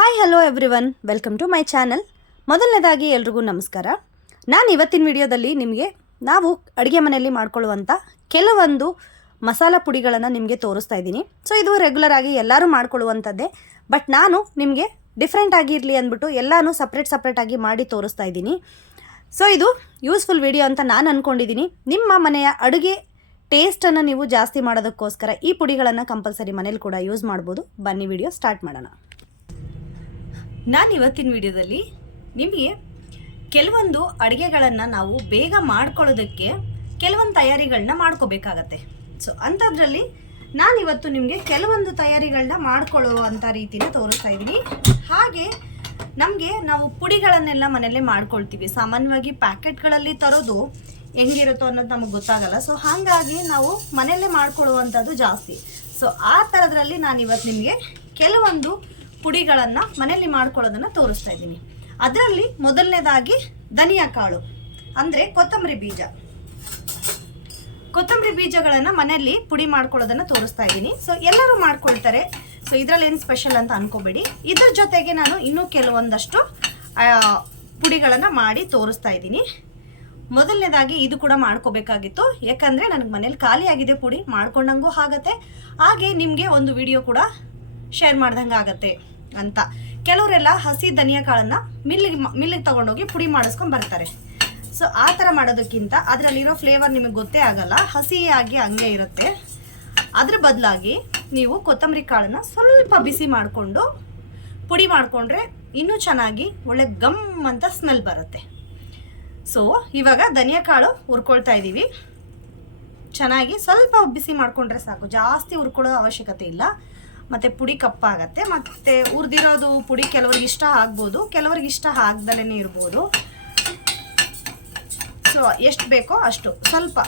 Hi hello everyone welcome to my channel ಮೊದಲನೇದಾಗಿ ಎಲ್ರಿಗೂ ನಮಸ್ಕಾರ. ನಾನು ಇವತ್ತಿನ ವಿಡಿಯೋದಲ್ಲಿ ನಿಮಗೆ ನಾವು ಅಡುಗೆ ಮನೆಯಲ್ಲಿ ಮಾಡ್ಕೊಳ್ಳುವಂಥ ಕೆಲವೊಂದು ಮಸಾಲ ಪುಡಿಗಳನ್ನು ನಿಮಗೆ ತೋರಿಸ್ತಾ ಇದ್ದೀನಿ. ಸೊ ಇದು ರೆಗ್ಯುಲರ್ ಆಗಿ ಎಲ್ಲರೂ ಮಾಡ್ಕೊಳ್ಳುವಂಥದ್ದೇ ಬಟ್ ನಾನು ನಿಮಗೆ ಡಿಫ್ರೆಂಟ್ ಆಗಿರಲಿ ಅಂದ್ಬಿಟ್ಟು ಎಲ್ಲನೂ ಸಪ್ರೇಟ್ ಸಪ್ರೇಟಾಗಿ ಮಾಡಿ ತೋರಿಸ್ತಾ ಇದ್ದೀನಿ. ಸೊ ಇದು ಯೂಸ್ಫುಲ್ ವಿಡಿಯೋ ಅಂತ ನಾನು ಅಂದ್ಕೊಂಡಿದ್ದೀನಿ ನಿಮ್ಮ ಮನೆಯ ಅಡುಗೆ ಟೇಸ್ಟನ್ನು ನೀವು ಜಾಸ್ತಿ ಮಾಡೋದಕ್ಕೋಸ್ಕರ ಈ ಪುಡಿಗಳನ್ನು ಕಂಪಲ್ಸರಿ ಮನೇಲಿ ಕೂಡ ಯೂಸ್ ಮಾಡ್ಬೋದು. ಬನ್ನಿ ವಿಡಿಯೋ ಸ್ಟಾರ್ಟ್ ಮಾಡೋಣ. ನಾನು ಇವತ್ತಿನ ವಿಡಿಯೋದಲ್ಲಿ ನಿಮಗೆ ಕೆಲವೊಂದು ಅಡುಗೆಗಳನ್ನು ನಾವು ಬೇಗ ಮಾಡ್ಕೊಳ್ಳೋದಕ್ಕೆ ಕೆಲವೊಂದು ತಯಾರಿಗಳನ್ನ ಮಾಡ್ಕೋಬೇಕಾಗತ್ತೆ. ಸೊ ಅಂಥದ್ರಲ್ಲಿ ನಾನಿವತ್ತು ನಿಮಗೆ ಕೆಲವೊಂದು ತಯಾರಿಗಳನ್ನ ಮಾಡ್ಕೊಳ್ಳುವಂಥ ರೀತಿನ ತೋರಿಸ್ತಾ ಇದ್ದೀನಿ. ಹಾಗೆ ನಮಗೆ ನಾವು ಪುಡಿಗಳನ್ನೆಲ್ಲ ಮನೆಯಲ್ಲೇ ಮಾಡ್ಕೊಳ್ತೀವಿ. ಸಾಮಾನ್ಯವಾಗಿ ಪ್ಯಾಕೆಟ್ಗಳಲ್ಲಿ ತರೋದು ಹೆಂಗಿರುತ್ತೋ ಅನ್ನೋದು ನಮಗೆ ಗೊತ್ತಾಗಲ್ಲ. ಸೊ ಹಾಗಾಗಿ ನಾವು ಮನೆಯಲ್ಲೇ ಮಾಡ್ಕೊಳ್ಳುವಂಥದ್ದು ಜಾಸ್ತಿ. ಸೊ ಆ ಥರದ್ರಲ್ಲಿ ನಾನು ಇವತ್ತು ನಿಮಗೆ ಕೆಲವೊಂದು ಪುಡಿಗಳನ್ನು ಮನೆಯಲ್ಲಿ ಮಾಡ್ಕೊಳ್ಳೋದನ್ನ ತೋರಿಸ್ತಾ ಇದ್ದೀನಿ. ಅದರಲ್ಲಿ ಮೊದಲನೇದಾಗಿ ಧನಿಯಾ ಕಾಳು, ಅಂದರೆ ಕೊತ್ತಂಬರಿ ಬೀಜ. ಕೊತ್ತಂಬರಿ ಬೀಜಗಳನ್ನು ಮನೆಯಲ್ಲಿ ಪುಡಿ ಮಾಡ್ಕೊಳ್ಳೋದನ್ನ ತೋರಿಸ್ತಾ ಇದ್ದೀನಿ. ಸೊ ಎಲ್ಲರೂ ಮಾಡ್ಕೊಳ್ತಾರೆ. ಸೊ ಇದರಲ್ಲಿ ಏನು ಸ್ಪೆಷಲ್ ಅಂತ ಅನ್ಕೋಬೇಡಿ. ಇದ್ರ ಜೊತೆಗೆ ನಾನು ಇನ್ನೂ ಕೆಲವೊಂದಷ್ಟು ಪುಡಿಗಳನ್ನು ಮಾಡಿ ತೋರಿಸ್ತಾ ಇದ್ದೀನಿ. ಮೊದಲನೇದಾಗಿ ಇದು ಕೂಡ ಮಾಡ್ಕೋಬೇಕಾಗಿತ್ತು. ಯಾಕಂದರೆ ನನಗೆ ಮನೇಲಿ ಖಾಲಿ ಆಗಿದೆ ಪುಡಿ, ಮಾಡ್ಕೊಂಡಂಗೂ ಆಗತ್ತೆ. ಹಾಗೆ ನಿಮಗೆ ಒಂದು ವಿಡಿಯೋ ಕೂಡ ಶೇರ್ ಮಾಡ್ದಂಗೆ ಆಗತ್ತೆ ಅಂತ. ಕೆಲವರೆಲ್ಲ ಹಸಿ ಧನಿಯಾ ಕಾಳನ್ನು ಮಿಲ್ಲಿಗೆ ಮಿಲ್ಲಿಗೆ ತಗೊಂಡೋಗಿ ಪುಡಿ ಮಾಡಿಸ್ಕೊಂಡು ಬರ್ತಾರೆ. ಸೊ ಆ ಥರ ಮಾಡೋದಕ್ಕಿಂತ ಅದರಲ್ಲಿರೋ ಫ್ಲೇವರ್ ನಿಮಗೆ ಗೊತ್ತೇ ಆಗಲ್ಲ, ಹಸಿಯಾಗಿ ಹಂಗೆ ಇರುತ್ತೆ. ಅದ್ರ ಬದಲಾಗಿ ನೀವು ಕೊತ್ತಂಬರಿ ಕಾಳನ್ನ ಸ್ವಲ್ಪ ಬಿಸಿ ಮಾಡಿಕೊಂಡು ಪುಡಿ ಮಾಡಿಕೊಂಡ್ರೆ ಇನ್ನೂ ಚೆನ್ನಾಗಿ ಒಳ್ಳೆ ಗಮ್ ಅಂತ ಸ್ಮೆಲ್ ಬರುತ್ತೆ. ಸೊ ಇವಾಗ ಧನಿಯಾ ಕಾಳು ಹುರ್ಕೊಳ್ತಾ ಇದ್ದೀವಿ ಚೆನ್ನಾಗಿ ಸ್ವಲ್ಪ ಬಿಸಿ ಮಾಡಿಕೊಂಡ್ರೆ ಸಾಕು. ಜಾಸ್ತಿ ಹುರ್ಕೊಳ್ಳೋ ಅವಶ್ಯಕತೆ ಇಲ್ಲ. ಮತ್ತು ಪುಡಿ ಕಪ್ಪಾಗತ್ತೆ. ಮತ್ತು ಹುರಿದಿರೋದು ಪುಡಿ ಕೆಲವ್ರಿಗೆ ಇಷ್ಟ ಆಗ್ಬೋದು. ಕೆಲವ್ರಿಗೆ ಇಷ್ಟ ಆಗ್ದಲೇ ಇರ್ಬೋದು. ಸೊ ಎಷ್ಟು ಬೇಕೋ ಅಷ್ಟು. ಸ್ವಲ್ಪ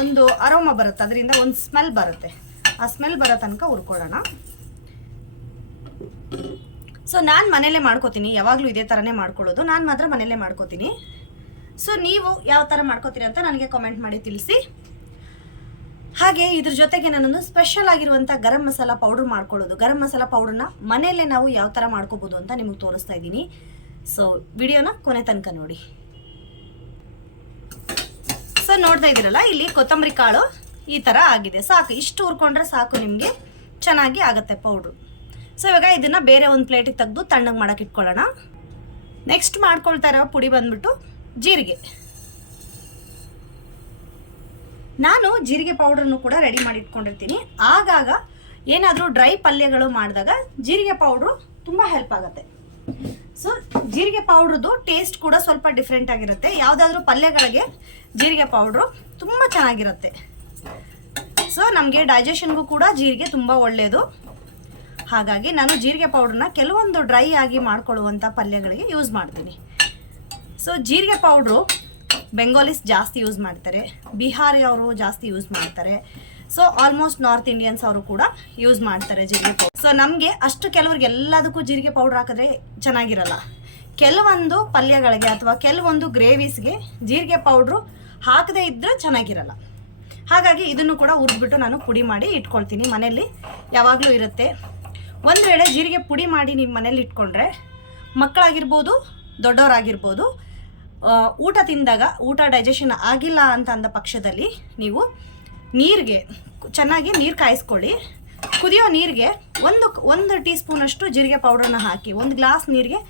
ಒಂದು ಅರೋಮ ಬರುತ್ತೆ. ಅದರಿಂದ ಒಂದು ಸ್ಮೆಲ್ ಬರುತ್ತೆ. ಆ ಸ್ಮೆಲ್ ಬರೋ ತನಕ ಹುರ್ಕೊಳ್ಳೋಣ. ಸೊ ನಾನು ಮನೇಲೆ ಮಾಡ್ಕೋತೀನಿ. ಯಾವಾಗಲೂ ಇದೇ ಥರನೇ ಮಾಡ್ಕೊಳ್ಳೋದು. ನಾನು ಮಾತ್ರ ಮನೇಲೇ ಮಾಡ್ಕೋತೀನಿ. ಸೊ ನೀವು ಯಾವ ಥರ ಮಾಡ್ಕೋತೀರಿ ಅಂತ ನನಗೆ ಕಾಮೆಂಟ್ ಮಾಡಿ ತಿಳಿಸಿ. ಹಾಗೆ ಇದ್ರ ಜೊತೆಗೆ ನಾನೊಂದು ಸ್ಪೆಷಲ್ ಆಗಿರುವಂಥ ಗರಂ ಮಸಾಲ ಪೌಡರ್ ಮಾಡ್ಕೊಳ್ಳೋದು. ಗರಂ ಮಸಾಲ ಪೌಡರ್ನ ಮನೆಯಲ್ಲೇ ನಾವು ಯಾವ ಥರ ಮಾಡ್ಕೋಬೋದು ಅಂತ ನಿಮಗೆ ತೋರಿಸ್ತಾ ಇದ್ದೀನಿ. ಸೊ ವಿಡಿಯೋನ ಕೊನೆ ತನಕ ನೋಡಿ. ಸೊ ನೋಡ್ತಾ ಇದ್ದೀರಲ್ಲ, ಇಲ್ಲಿ ಕೊತ್ತಂಬರಿ ಕಾಳು ಈ ಥರ ಆಗಿದೆ. ಸಾಕು, ಇಷ್ಟು ಹುರ್ಕೊಂಡ್ರೆ ಸಾಕು ನಿಮಗೆ ಚೆನ್ನಾಗಿ ಆಗುತ್ತೆ ಪೌಡ್ರು ಸೊ ಇವಾಗ ಇದನ್ನು ಬೇರೆ ಒಂದು ಪ್ಲೇಟಿಗೆ ತೆಗೆದು ತಣ್ಣಗೆ ಮಾಡೋಕೆ ಇಟ್ಕೊಳ್ಳೋಣ. ನೆಕ್ಸ್ಟ್ ಮಾಡ್ಕೊಳ್ತಾ ಇರೋ ಪುಡಿ ಬಂದ್ಬಿಟ್ಟು ಜೀರಿಗೆ. ನಾನು ಜೀರಿಗೆ ಪೌಡ್ರನ್ನು ಕೂಡ ರೆಡಿ ಮಾಡಿ ಇಟ್ಕೊಂಡಿರ್ತೀನಿ ಆಗಾಗ ಏನಾದರೂ ಡ್ರೈ ಪಲ್ಯಗಳು ಮಾಡಿದಾಗ ಜೀರಿಗೆ ಪೌಡ್ರು ತುಂಬ ಹೆಲ್ಪ್ ಆಗುತ್ತೆ. ಸೊ ಜೀರಿಗೆ ಪೌಡ್ರದ್ದು ಟೇಸ್ಟ್ ಕೂಡ ಸ್ವಲ್ಪ ಡಿಫ್ರೆಂಟ್ ಆಗಿರುತ್ತೆ. ಯಾವುದಾದ್ರೂ ಪಲ್ಯಗಳಿಗೆ ಜೀರಿಗೆ ಪೌಡ್ರು ತುಂಬ ಚೆನ್ನಾಗಿರುತ್ತೆ. ಸೊ ನಮಗೆ ಡೈಜೆಷನ್ಗೂ ಕೂಡ ಜೀರಿಗೆ ತುಂಬ ಒಳ್ಳೆಯದು ಹಾಗಾಗಿ ನಾನು ಜೀರಿಗೆ ಪೌಡ್ರನ್ನ ಕೆಲವೊಂದು ಡ್ರೈ ಆಗಿ ಮಾಡ್ಕೊಳ್ಳುವಂಥ ಪಲ್ಯಗಳಿಗೆ ಯೂಸ್ ಮಾಡ್ತೀನಿ. ಸೊ ಜೀರಿಗೆ ಪೌಡ್ರು ಬೆಂಗಾಲಿಸ್ ಜಾಸ್ತಿ ಯೂಸ್ ಮಾಡ್ತಾರೆ. ಬಿಹಾರಿ ಅವರು ಜಾಸ್ತಿ ಯೂಸ್ ಮಾಡ್ತಾರೆ. ಸೊ ಆಲ್ಮೋಸ್ಟ್ ನಾರ್ತ್ ಇಂಡಿಯನ್ಸ್ ಅವರು ಕೂಡ ಯೂಸ್ ಮಾಡ್ತಾರೆ ಜೀರಿಗೆ ಪೌಡರ್ ಸೊ ನಮಗೆ ಅಷ್ಟು ಕೆಲವ್ರಿಗೆ ಎಲ್ಲದಕ್ಕೂ ಜೀರಿಗೆ ಪೌಡ್ರ್ ಹಾಕಿದ್ರೆ ಚೆನ್ನಾಗಿರಲ್ಲ. ಕೆಲವೊಂದು ಪಲ್ಯಗಳಿಗೆ ಅಥವಾ ಕೆಲವೊಂದು ಗ್ರೇವೀಸ್ಗೆ ಜೀರಿಗೆ ಪೌಡ್ರು ಹಾಕದೇ ಇದ್ದರೆ ಚೆನ್ನಾಗಿರಲ್ಲ. ಹಾಗಾಗಿ ಇದನ್ನು ಕೂಡ ಹುರಿದ್ಬಿಟ್ಟು ನಾನು ಪುಡಿ ಮಾಡಿ ಇಟ್ಕೊಳ್ತೀನಿ. ಮನೆಯಲ್ಲಿ ಯಾವಾಗಲೂ ಇರುತ್ತೆ. ಒಂದು ವೇಳೆ ಜೀರಿಗೆ ಪುಡಿ ಮಾಡಿ ನಿಮ್ಮ ಮನೇಲಿ ಇಟ್ಕೊಂಡ್ರೆ ಮಕ್ಕಳಾಗಿರ್ಬೋದು, ದೊಡ್ಡವರಾಗಿರ್ಬೋದು ಊಟ ತಿಂದಾಗ ಊಟ ಡೈಜೆಷನ್ ಆಗಿಲ್ಲ ಅಂತ ಅಂದ ಪಕ್ಷದಲ್ಲಿ ನೀವು ನೀರಿಗೆ ಚೆನ್ನಾಗಿ ನೀರು ಕಾಯಿಸ್ಕೊಳ್ಳಿ. ಕುದಿಯೋ ನೀರಿಗೆ ಒಂದು ಒಂದು ಟೀ ಸ್ಪೂನಷ್ಟು ಜೀರಿಗೆ ಪೌಡರ್ನ ಹಾಕಿ, ಒಂದು ಗ್ಲಾಸ್ ನೀರಿಗೆ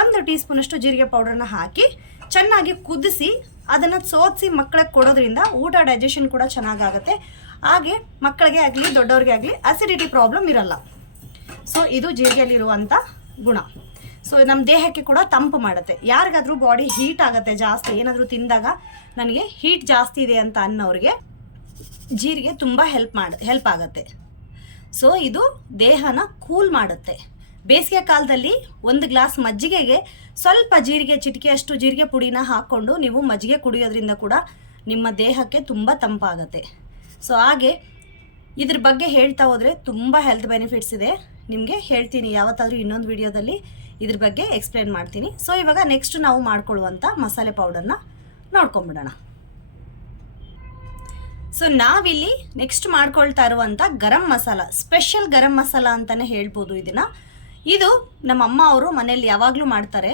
ಒಂದು ಟೀ ಸ್ಪೂನಷ್ಟು ಜೀರಿಗೆ ಪೌಡರ್ನ ಹಾಕಿ ಚೆನ್ನಾಗಿ ಕುದಿಸಿ ಅದನ್ನು ಸೋತಿಸಿ ಮಕ್ಕಳಿಗೆ ಕೊಡೋದ್ರಿಂದ ಊಟ ಡೈಜೆಷನ್ ಕೂಡ ಚೆನ್ನಾಗಾಗುತ್ತೆ. ಹಾಗೆ ಮಕ್ಕಳಿಗೆ ಆಗಲಿ, ದೊಡ್ಡವ್ರಿಗೆ ಆಗಲಿ ಅಸಿಡಿಟಿ ಪ್ರಾಬ್ಲಮ್ ಇರಲ್ಲ. ಸೊ ಇದು ಜೀರಿಗೆಯಲ್ಲಿರುವಂಥ ಗುಣ. ಸೊ ನಮ್ಮ ದೇಹಕ್ಕೆ ಕೂಡ ತಂಪು ಮಾಡುತ್ತೆ. ಯಾರಿಗಾದ್ರೂ ಬಾಡಿ ಹೀಟ್ ಆಗುತ್ತೆ ಜಾಸ್ತಿ, ಏನಾದರೂ ತಿಂದಾಗ ನನಗೆ ಹೀಟ್ ಜಾಸ್ತಿ ಇದೆ ಅಂತ ಅನ್ನೋರಿಗೆ ಜೀರಿಗೆ ತುಂಬ ಹೆಲ್ಪ್ ಮಾಡ ಹೆಲ್ಪ್ ಆಗುತ್ತೆ. ಸೊ ಇದು ದೇಹನ ಕೂಲ್ ಮಾಡುತ್ತೆ. ಬೇಸಿಗೆ ಕಾಲದಲ್ಲಿ ಒಂದು ಗ್ಲಾಸ್ ಮಜ್ಜಿಗೆಗೆ ಸ್ವಲ್ಪ ಜೀರಿಗೆ ಚಿಟಿಕೆಯಷ್ಟು ಜೀರಿಗೆ ಪುಡಿನ ಹಾಕ್ಕೊಂಡು ನೀವು ಮಜ್ಜಿಗೆ ಕುಡಿಯೋದ್ರಿಂದ ಕೂಡ ನಿಮ್ಮ ದೇಹಕ್ಕೆ ತುಂಬ ತಂಪಾಗುತ್ತೆ. ಸೊ ಹಾಗೆ ಇದ್ರ ಬಗ್ಗೆ ಹೇಳ್ತಾ ಹೋದರೆ ತುಂಬ ಹೆಲ್ತ್ ಬೆನಿಫಿಟ್ಸ್ ಇದೆ. ನಿಮಗೆ ಹೇಳ್ತೀನಿ, ಯಾವತ್ತಾದರೂ ಇನ್ನೊಂದು ವಿಡಿಯೋದಲ್ಲಿ ಇದ್ರ ಬಗ್ಗೆ ಎಕ್ಸ್ಪ್ಲೇನ್ ಮಾಡ್ತೀನಿ. ಸೊ ಇವಾಗ ನೆಕ್ಸ್ಟ್ ನಾವು ಮಾಡ್ಕೊಳ್ಳುವಂಥ ಮಸಾಲೆ ಪೌಡರ್ನ ನೋಡ್ಕೊಂಬಿಡೋಣ. ಸೊ ನಾವಿಲ್ಲಿ ನೆಕ್ಸ್ಟ್ ಮಾಡ್ಕೊಳ್ತಾ ಇರುವಂಥ ಗರಂ ಮಸಾಲ ಸ್ಪೆಷಲ್ ಗರಂ ಮಸಾಲ ಅಂತಲೇ ಹೇಳ್ಬೋದು ಇದನ್ನು. ಇದು ನಮ್ಮ ಅಮ್ಮ ಅವರು ಮನೆಯಲ್ಲಿ ಯಾವಾಗಲೂ ಮಾಡ್ತಾರೆ.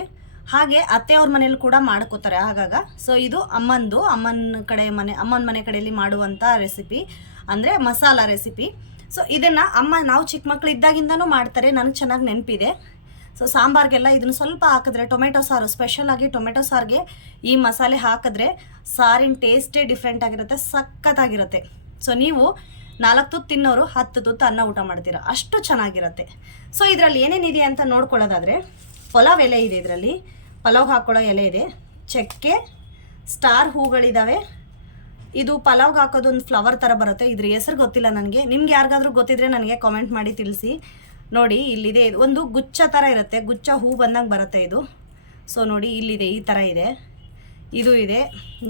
ಹಾಗೆ ಅತ್ತೆಯವ್ರ ಮನೇಲಿ ಕೂಡ ಮಾಡ್ಕೋತಾರೆ ಆಗಾಗ. ಸೊ ಇದು ಅಮ್ಮಂದು, ಅಮ್ಮನ ಕಡೆ ಮನೆ, ಅಮ್ಮನ ಮನೆ ಕಡೆಯಲ್ಲಿ ಮಾಡುವಂಥ ರೆಸಿಪಿ ಅಂದರೆ ಮಸಾಲ ರೆಸಿಪಿ ಸೊ ಇದನ್ನು ಅಮ್ಮ, ನಾವು ಚಿಕ್ಕ ಮಕ್ಕಳು ಇದ್ದಾಗಿಂದನೂ ಮಾಡ್ತಾರೆ, ನನಗೆ ಚೆನ್ನಾಗಿ ನೆನಪಿದೆ. ಸೊ ಸಾಂಬಾರಿಗೆಲ್ಲ ಇದನ್ನು ಸ್ವಲ್ಪ ಹಾಕಿದ್ರೆ ಟೊಮೆಟೊ ಸಾರು ಸ್ಪೆಷಲ್ ಆಗಿ ಟೊಮೆಟೊ ಸಾರಿಗೆ ಈ ಮಸಾಲೆ ಹಾಕಿದ್ರೆ ಸಾರಿನ ಟೇಸ್ಟೇ ಡಿಫ್ರೆಂಟ್ ಆಗಿರುತ್ತೆ, ಸಖತ್ತಾಗಿರುತ್ತೆ. ಸೊ ನೀವು ನಾಲ್ಕು ತುತ್ತು ತಿನ್ನೋರು ಹತ್ತು ತುತ್ತು ಅನ್ನ ಊಟ ಮಾಡ್ತೀರಾ, ಅಷ್ಟು ಚೆನ್ನಾಗಿರುತ್ತೆ. ಸೊ ಇದರಲ್ಲಿ ಏನೇನಿದೆ ಅಂತ ನೋಡ್ಕೊಳ್ಳೋದಾದರೆ, ಪಲಾವ್ ಎಲೆ ಇದೆ ಇದರಲ್ಲಿ. ಪಲಾವ್ ಹಾಕ್ಕೊಳ್ಳೋ ಎಲೆ ಇದೆ, ಚಕ್ಕೆ, ಸ್ಟಾರ್ ಹೂಗಳಿದ್ದಾವೆ ಇದು ಪಲಾವ್ಗೆ ಹಾಕೋದು ಒಂದು ಫ್ಲವರ್ ಥರ ಬರುತ್ತೆ, ಇದ್ರ ಹೆಸರು ಗೊತ್ತಿಲ್ಲ ನನಗೆ. ನಿಮ್ಗೆ ಯಾರಿಗಾದ್ರೂ ಗೊತ್ತಿದ್ರೆ ನನಗೆ ಕಾಮೆಂಟ್ ಮಾಡಿ ತಿಳಿಸಿ. ನೋಡಿ, ಇಲ್ಲಿದೆ. ಇದು ಒಂದು ಗುಚ್ಛ ಥರ ಇರುತ್ತೆ. ಗುಚ್ಛ ಹೂ ಬಂದಂಗೆ ಬರುತ್ತೆ ಇದು. ಸೊ ನೋಡಿ, ಇಲ್ಲಿದೆ, ಈ ಥರ ಇದೆ. ಇದು ಇದೆ.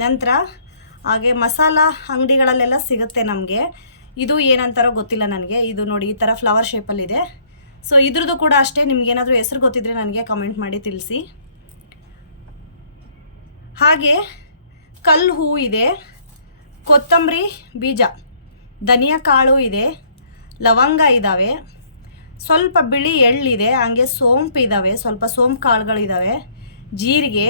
ನಂತರ ಹಾಗೆ ಮಸಾಲ ಅಂಗಡಿಗಳಲ್ಲೆಲ್ಲ ಸಿಗುತ್ತೆ ನಮಗೆ. ಇದು ಏನಂತಾರೋ ಗೊತ್ತಿಲ್ಲ ನನಗೆ. ಇದು ನೋಡಿ, ಈ ಥರ ಫ್ಲವರ್ ಶೇಪಲ್ಲಿದೆ ಸೊ ಇದ್ರದ್ದು ಕೂಡ ಅಷ್ಟೇ. ನಿಮ್ಗೇನಾದರೂ ಹೆಸರು ಗೊತ್ತಿದ್ರೆ ನನಗೆ ಕಮೆಂಟ್ ಮಾಡಿ ತಿಳಿಸಿ. ಹಾಗೆ ಕಲ್ಲು ಹೂ ಇದೆ. ಕೊತ್ತಂಬರಿ ಬೀಜ. ಧನಿಯಾ ಕಾಳು ಇದೆ. ಲವಂಗ ಇದ್ದಾವೆ ಸ್ವಲ್ಪ ಬಿಳಿ ಎಳ್ಳಿದೆ, ಹಾಗೆ ಸೋಂಪು ಇದ್ದಾವೆ ಸ್ವಲ್ಪ ಸೋಂಪು ಕಾಳುಗಳಿದ್ದಾವೆ ಜೀರಿಗೆ,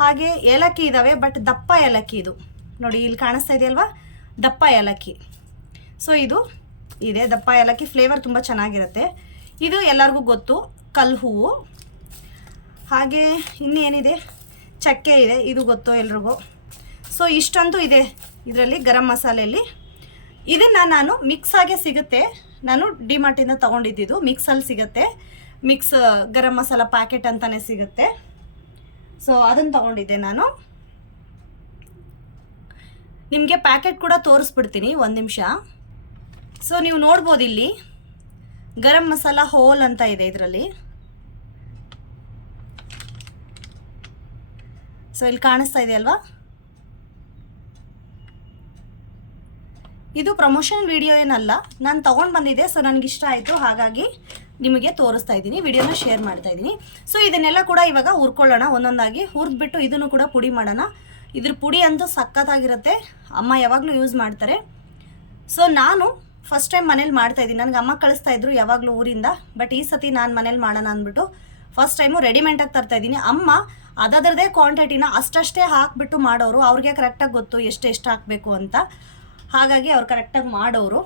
ಹಾಗೆ ಏಲಕ್ಕಿ ಇದ್ದಾವೆ ಬಟ್ ದಪ್ಪ ಏಲಕ್ಕಿ ಇದು. ನೋಡಿ, ಇಲ್ಲಿ ಕಾಣಿಸ್ತಾ ಇದೆಯಲ್ವಾ? ದಪ್ಪ ಏಲಕ್ಕಿ. ಸೊ ಇದು ಇದೆ, ದಪ್ಪ ಏಲಕ್ಕಿ. ಫ್ಲೇವರ್ ತುಂಬ ಚೆನ್ನಾಗಿರುತ್ತೆ. ಇದು ಎಲ್ಲರಿಗೂ ಗೊತ್ತು, ಕಲ್ಲು ಹೂವು. ಹಾಗೆ ಇನ್ನೇನಿದೆ? ಚಕ್ಕೆ ಇದೆ, ಇದು ಗೊತ್ತು ಎಲ್ರಿಗೂ. ಸೊ ಇಷ್ಟಂತೂ ಇದೆ ಇದರಲ್ಲಿ ಗರಂ ಮಸಾಲೆಯಲ್ಲಿ. ಇದನ್ನು ನಾನು ಮಿಕ್ಸಾಗೆ ಸಿಗುತ್ತೆ. ನಾನು ಡಿಮಾರ್ಟಿಂದ ತೊಗೊಂಡಿದ್ದು ಮಿಕ್ಸಲ್ಲಿ ಸಿಗುತ್ತೆ. ಮಿಕ್ಸ್ ಗರಂ ಮಸಾಲ ಪ್ಯಾಕೆಟ್ ಅಂತಲೇ ಸಿಗುತ್ತೆ. ಸೊ ಅದನ್ನು ತೊಗೊಂಡಿದ್ದೆ ನಾನು. ನಿಮಗೆ ಪ್ಯಾಕೆಟ್ ಕೂಡ ತೋರಿಸ್ಬಿಡ್ತೀನಿ, ಒಂದು ನಿಮಿಷ. ಸೊ ನೀವು ನೋಡ್ಬೋದು ಇಲ್ಲಿ. ಗರಂ ಮಸಾಲ ಹೋಲ್ ಅಂತ ಇದೆ ಇದರಲ್ಲಿ. ಸೊ ಇಲ್ಲಿ ಕಾಣಿಸ್ತಾ ಇದೆ ಅಲ್ವಾ? ಇದು ಪ್ರಮೋಷನ್ ವಿಡಿಯೋ ಏನಲ್ಲ, ನಾನು ತೊಗೊಂಡು ಬಂದಿದ್ದೆ ಸೊ ಇಷ್ಟ ಆಯಿತು, ಹಾಗಾಗಿ ನಿಮಗೆ ತೋರಿಸ್ತಾ ಇದ್ದೀನಿ ವಿಡಿಯೋನ ಶೇರ್ ಮಾಡ್ತಾ ಇದ್ದೀನಿ. ಸೊ ಇದನ್ನೆಲ್ಲ ಕೂಡ ಇವಾಗ ಹುರ್ಕೊಳ್ಳೋಣ, ಒಂದೊಂದಾಗಿ ಹುರಿದ್ಬಿಟ್ಟು ಇದನ್ನು ಕೂಡ ಪುಡಿ ಮಾಡೋಣ. ಇದ್ರ ಪುಡಿ ಅಂತೂ ಸಖತ್ತಾಗಿರುತ್ತೆ, ಅಮ್ಮ ಯಾವಾಗಲೂ ಯೂಸ್ ಮಾಡ್ತಾರೆ. ಸೊ ನಾನು ಫಸ್ಟ್ ಟೈಮ್ ಮನೇಲಿ ಮಾಡ್ತಾ ಇದ್ದೀನಿ, ನನಗೆ ಅಮ್ಮ ಕಳಿಸ್ತಾ ಇದ್ರು ಯಾವಾಗಲೂ ಊರಿಂದ ಬಟ್ ಈ ಸತಿ ನಾನು ಮನೇಲಿ ಮಾಡೋಣ ಅಂದ್ಬಿಟ್ಟು ಫಸ್ಟ್ ಟೈಮು ತರ್ತಾ ಇದ್ದೀನಿ. ಅಮ್ಮ ಅದರದೇ ಕ್ವಾಂಟಿಟಿನ ಅಷ್ಟಷ್ಟೇ ಹಾಕ್ಬಿಟ್ಟು ಮಾಡೋರು, ಅವ್ರಿಗೆ ಕರೆಕ್ಟಾಗಿ ಗೊತ್ತು, ಎಷ್ಟು ಎಷ್ಟು ಹಾಕಬೇಕು ಅಂತ. ಹಾಗಾಗಿ ಅವ್ರು ಕರೆಕ್ಟಾಗಿ ಮಾಡೋರು.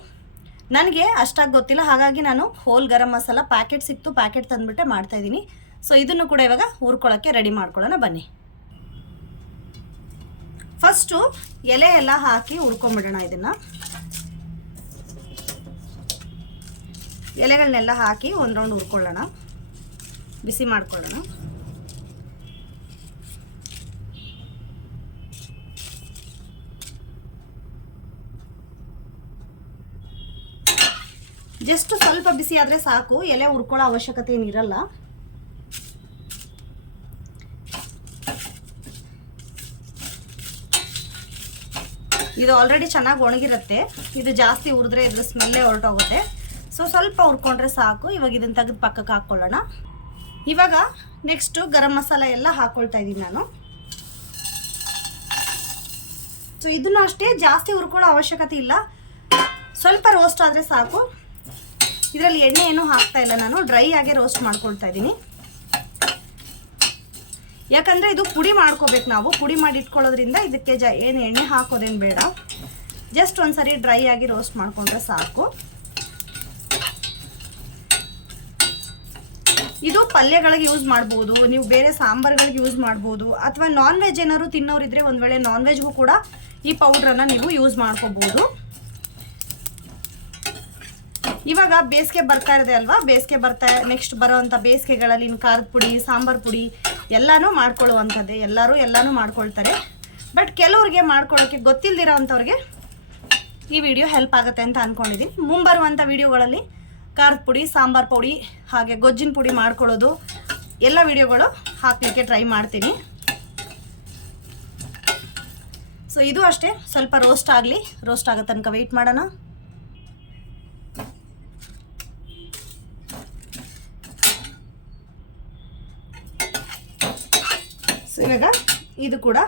ನನಗೆ ಅಷ್ಟಾಗಿ ಗೊತ್ತಿಲ್ಲ, ಹಾಗಾಗಿ ನಾನು ಹೋಲ್ ಗರಂ ಮಸಾಲ ಪ್ಯಾಕೆಟ್ ಸಿಕ್ತು ಪ್ಯಾಕೆಟ್ ತಂದುಬಿಟ್ಟೆ ಮಾಡ್ತಾಯಿದ್ದೀನಿ ಸೊ ಇದನ್ನು ಕೂಡ ಇವಾಗ ಹುರ್ಕೊಳ್ಳೋಕ್ಕೆ ರೆಡಿ ಮಾಡ್ಕೊಳ್ಳೋಣ, ಬನ್ನಿ. ಫಸ್ಟು ಎಲೆ ಎಲ್ಲ ಹಾಕಿ ಹುರ್ಕೊಂಬಿಡೋಣ ಇದನ್ನು. ಎಲೆಗಳನ್ನೆಲ್ಲ ಹಾಕಿ ಒಂದು ರೌಂಡ್ ಹುರ್ಕೊಳ್ಳೋಣ. ಬಿಸಿ ಮಾಡ್ಕೊಳ್ಳೋಣ. ಜಸ್ಟ್ ಸ್ವಲ್ಪ ಬಿಸಿ ಆದರೆ ಸಾಕು. ಎಲೆ ಹುರ್ಕೊಳ್ಳೋ ಅವಶ್ಯಕತೆ ಏನಿರಲ್ಲ ಇದು ಆಲ್ರೆಡಿ ಚೆನ್ನಾಗಿ ಒಣಗಿರುತ್ತೆ. ಇದು ಜಾಸ್ತಿ ಹುರಿದ್ರೆ ಇದ್ರ ಸ್ಮೆಲ್ಲೇ ಹೊರಟೋಗುತ್ತೆ. ಸೊ ಸ್ವಲ್ಪ ಹುರ್ಕೊಂಡ್ರೆ ಸಾಕು. ಇವಾಗ ಇದನ್ನು ತೆಗೆದು ಪಕ್ಕಕ್ಕೆ ಹಾಕ್ಕೊಳ್ಳೋಣ. ಇವಾಗ ನೆಕ್ಸ್ಟು ಗರಂ ಮಸಾಲ ಎಲ್ಲ ಹಾಕ್ಕೊಳ್ತಾ ಇದ್ದೀನಿ ನಾನು. ಸೊ ಇದನ್ನು ಅಷ್ಟೇ ಜಾಸ್ತಿ ಹುರ್ಕೊಳ್ಳೋ ಅವಶ್ಯಕತೆ ಇಲ್ಲ. ಸ್ವಲ್ಪ ರೋಸ್ಟ್ ಆದರೆ ಸಾಕು. ಇದರಲ್ಲಿ ಎಣ್ಣೆ ಏನು ಹಾಕ್ತಾ ಇಲ್ಲ ನಾನು ಡ್ರೈ ಆಗಿ ರೋಸ್ಟ್ ಮಾಡ್ಕೊಳ್ತಾ ಇದ್ದೀನಿ. ಯಾಕಂದರೆ ಇದು ಪುಡಿ ಮಾಡ್ಕೋಬೇಕು ನಾವು, ಪುಡಿ ಮಾಡಿ ಇಟ್ಕೊಳ್ಳೋದ್ರಿಂದ ಇದಕ್ಕೆ ಜ ಏನು ಎಣ್ಣೆ ಹಾಕೋದೇನು ಬೇಡ. ಜಸ್ಟ್ ಒಂದ್ಸರಿ ಡ್ರೈ ಆಗಿ ರೋಸ್ಟ್ ಮಾಡ್ಕೊಂಡ್ರೆ ಸಾಕು. ಇದು ಪಲ್ಯಗಳಿಗೆ ಯೂಸ್ ಮಾಡ್ಬೋದು, ನೀವು ಬೇರೆ ಸಾಂಬಾರ್ಗಳಿಗೆ ಯೂಸ್ ಮಾಡ್ಬೋದು, ಅಥವಾ ನಾನ್ ವೆಜ್ ಏನಾದ್ರು ತಿನ್ನೋರಿದ್ರೆ ಒಂದು ವೇಳೆ ನಾನ್ ವೆಜ್ಗೂ ಕೂಡ ಈ ಪೌಡ್ರನ್ನು ನೀವು ಯೂಸ್ ಮಾಡ್ಕೋಬೋದು. ಇವಾಗ ಬೇಸಿಗೆ ಬರ್ತಾ ಇದೆ ಅಲ್ವಾ? ಬೇಸಿಗೆ ಬರ್ತಾ ನೆಕ್ಸ್ಟ್ ಬರೋವಂಥ ಬೇಸಿಗೆಗಳಲ್ಲಿ ಇನ್ನು ಖಾರದ ಪುಡಿ, ಸಾಂಬಾರು ಪುಡಿ ಎಲ್ಲನೂ ಮಾಡ್ಕೊಳ್ಳುವಂಥದ್ದೇ. ಎಲ್ಲರೂ ಎಲ್ಲನೂ ಮಾಡ್ಕೊಳ್ತಾರೆ. ಬಟ್ ಕೆಲವ್ರಿಗೆ ಮಾಡ್ಕೊಳ್ಳೋಕೆ ಗೊತ್ತಿಲ್ದಿರೋ ಅಂಥವ್ರಿಗೆ ಈ ವಿಡಿಯೋ ಹೆಲ್ಪ್ ಆಗುತ್ತೆ ಅಂತ ಅಂದ್ಕೊಂಡಿದ್ದೀನಿ ಮುಂಬರುವಂಥ ವಿಡಿಯೋಗಳಲ್ಲಿ ಖಾರದ ಪುಡಿ, ಸಾಂಬಾರು ಪುಡಿ, ಹಾಗೆ ಗೊಜ್ಜಿನ ಪುಡಿ ಮಾಡ್ಕೊಳ್ಳೋದು, ಎಲ್ಲ ವಿಡಿಯೋಗಳು ಹಾಕಲಿಕ್ಕೆ ಟ್ರೈ ಮಾಡ್ತೀನಿ. ಸೊ ಇದು ಅಷ್ಟೇ. ಸ್ವಲ್ಪ ರೋಸ್ಟ್ ಆಗಲಿ ರೋಸ್ಟ್ ಆಗೋ ತನಕ ವೆಯ್ಟ್ ಮಾಡೋಣ. ಇದು ಕೂಡ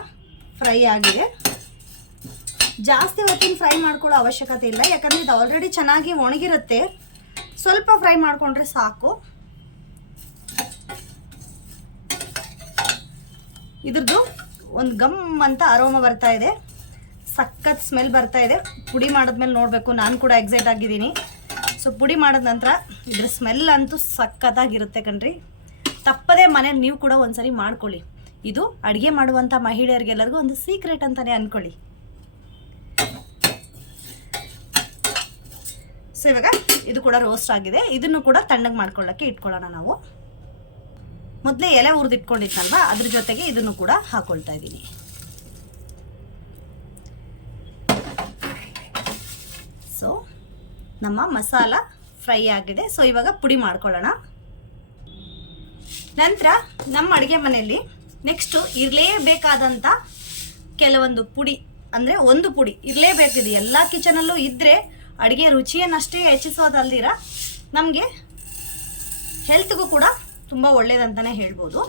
ಫ್ರೈ ಆಗಿದೆ. ಜಾಸ್ತಿ ಹೊತ್ತಿನ ಫ್ರೈ ಮಾಡ್ಕೊಳ್ಳೋ ಅವಶ್ಯಕತೆ ಇಲ್ಲ. ಯಾಕಂದರೆ ಇದು ಆಲ್ರೆಡಿ ಚೆನ್ನಾಗಿ ಒಣಗಿರುತ್ತೆ. ಸ್ವಲ್ಪ ಫ್ರೈ ಮಾಡಿಕೊಂಡ್ರೆ ಸಾಕು. ಇದ್ರದ್ದು ಒಂದು ಗಮ್ ಅಂತ ಅರೋಮ ಬರ್ತಾ ಇದೆ. ಸಖತ್ ಸ್ಮೆಲ್ ಬರ್ತಾ ಇದೆ. ಪುಡಿ ಮಾಡಿದ್ಮೇಲೆ ನೋಡಬೇಕು. ನಾನು ಕೂಡ ಎಕ್ಸೈಟ್ ಆಗಿದ್ದೀನಿ. ಸೊ ಪುಡಿ ಮಾಡಿದ ನಂತರ ಇದ್ರ ಸ್ಮೆಲ್ ಅಂತೂ ಸಖತ್ತಾಗಿರುತ್ತೆ ಕಣ್ರಿ. ತಪ್ಪದೇ ಮನೇಲಿ ನೀವು ಕೂಡ ಒಂದ್ಸರಿ ಮಾಡ್ಕೊಳ್ಳಿ. ಇದು ಅಡುಗೆ ಮಾಡುವಂಥ ಮಹಿಳೆಯರಿಗೆಲ್ಲರಿಗೂ ಒಂದು ಸೀಕ್ರೆಟ್ ಅಂತಲೇ ಅಂದ್ಕೊಳ್ಳಿ ಸೊ ಇವಾಗ ಇದು ಕೂಡ ರೋಸ್ಟ್ ಆಗಿದೆ. ಇದನ್ನು ಕೂಡ ತಣ್ಣಗೆ ಮಾಡ್ಕೊಳ್ಳೋಕ್ಕೆ ಇಟ್ಕೊಳ್ಳೋಣ ನಾವು. ಮೊದಲೇ ಎಲೆ ಹುರಿದಿಟ್ಕೊಂಡಿತ್ತಲ್ವಾ? ಅದ್ರ ಜೊತೆಗೆ ಇದನ್ನು ಕೂಡ ಹಾಕೊಳ್ತಾ ಇದ್ದೀನಿ. ಸೊ ನಮ್ಮ ಮಸಾಲ ಫ್ರೈ ಆಗಿದೆ. ಸೊ ಇವಾಗ ಪುಡಿ ಮಾಡ್ಕೊಳ್ಳೋಣ. ನಂತರ ನಮ್ಮ ಅಡುಗೆ ಮನೆಯಲ್ಲಿ ನೆಕ್ಸ್ಟು ಇರಲೇಬೇಕಾದಂಥ ಕೆಲವೊಂದು ಪುಡಿ, ಅಂದರೆ ಒಂದು ಪುಡಿ ಇರಲೇಬೇಕಿದೆ. ಎಲ್ಲ ಕಿಚನಲ್ಲೂ ಇದ್ದರೆ ಅಡುಗೆ ರುಚಿಯನ್ನಷ್ಟೇ ಹೆಚ್ಚಿಸೋದಲ್ದಿರ ನಮಗೆ ಹೆಲ್ತ್ಗೂ ಕೂಡ ತುಂಬ ಒಳ್ಳೇದಂತಲೇ ಹೇಳ್ಬೋದು.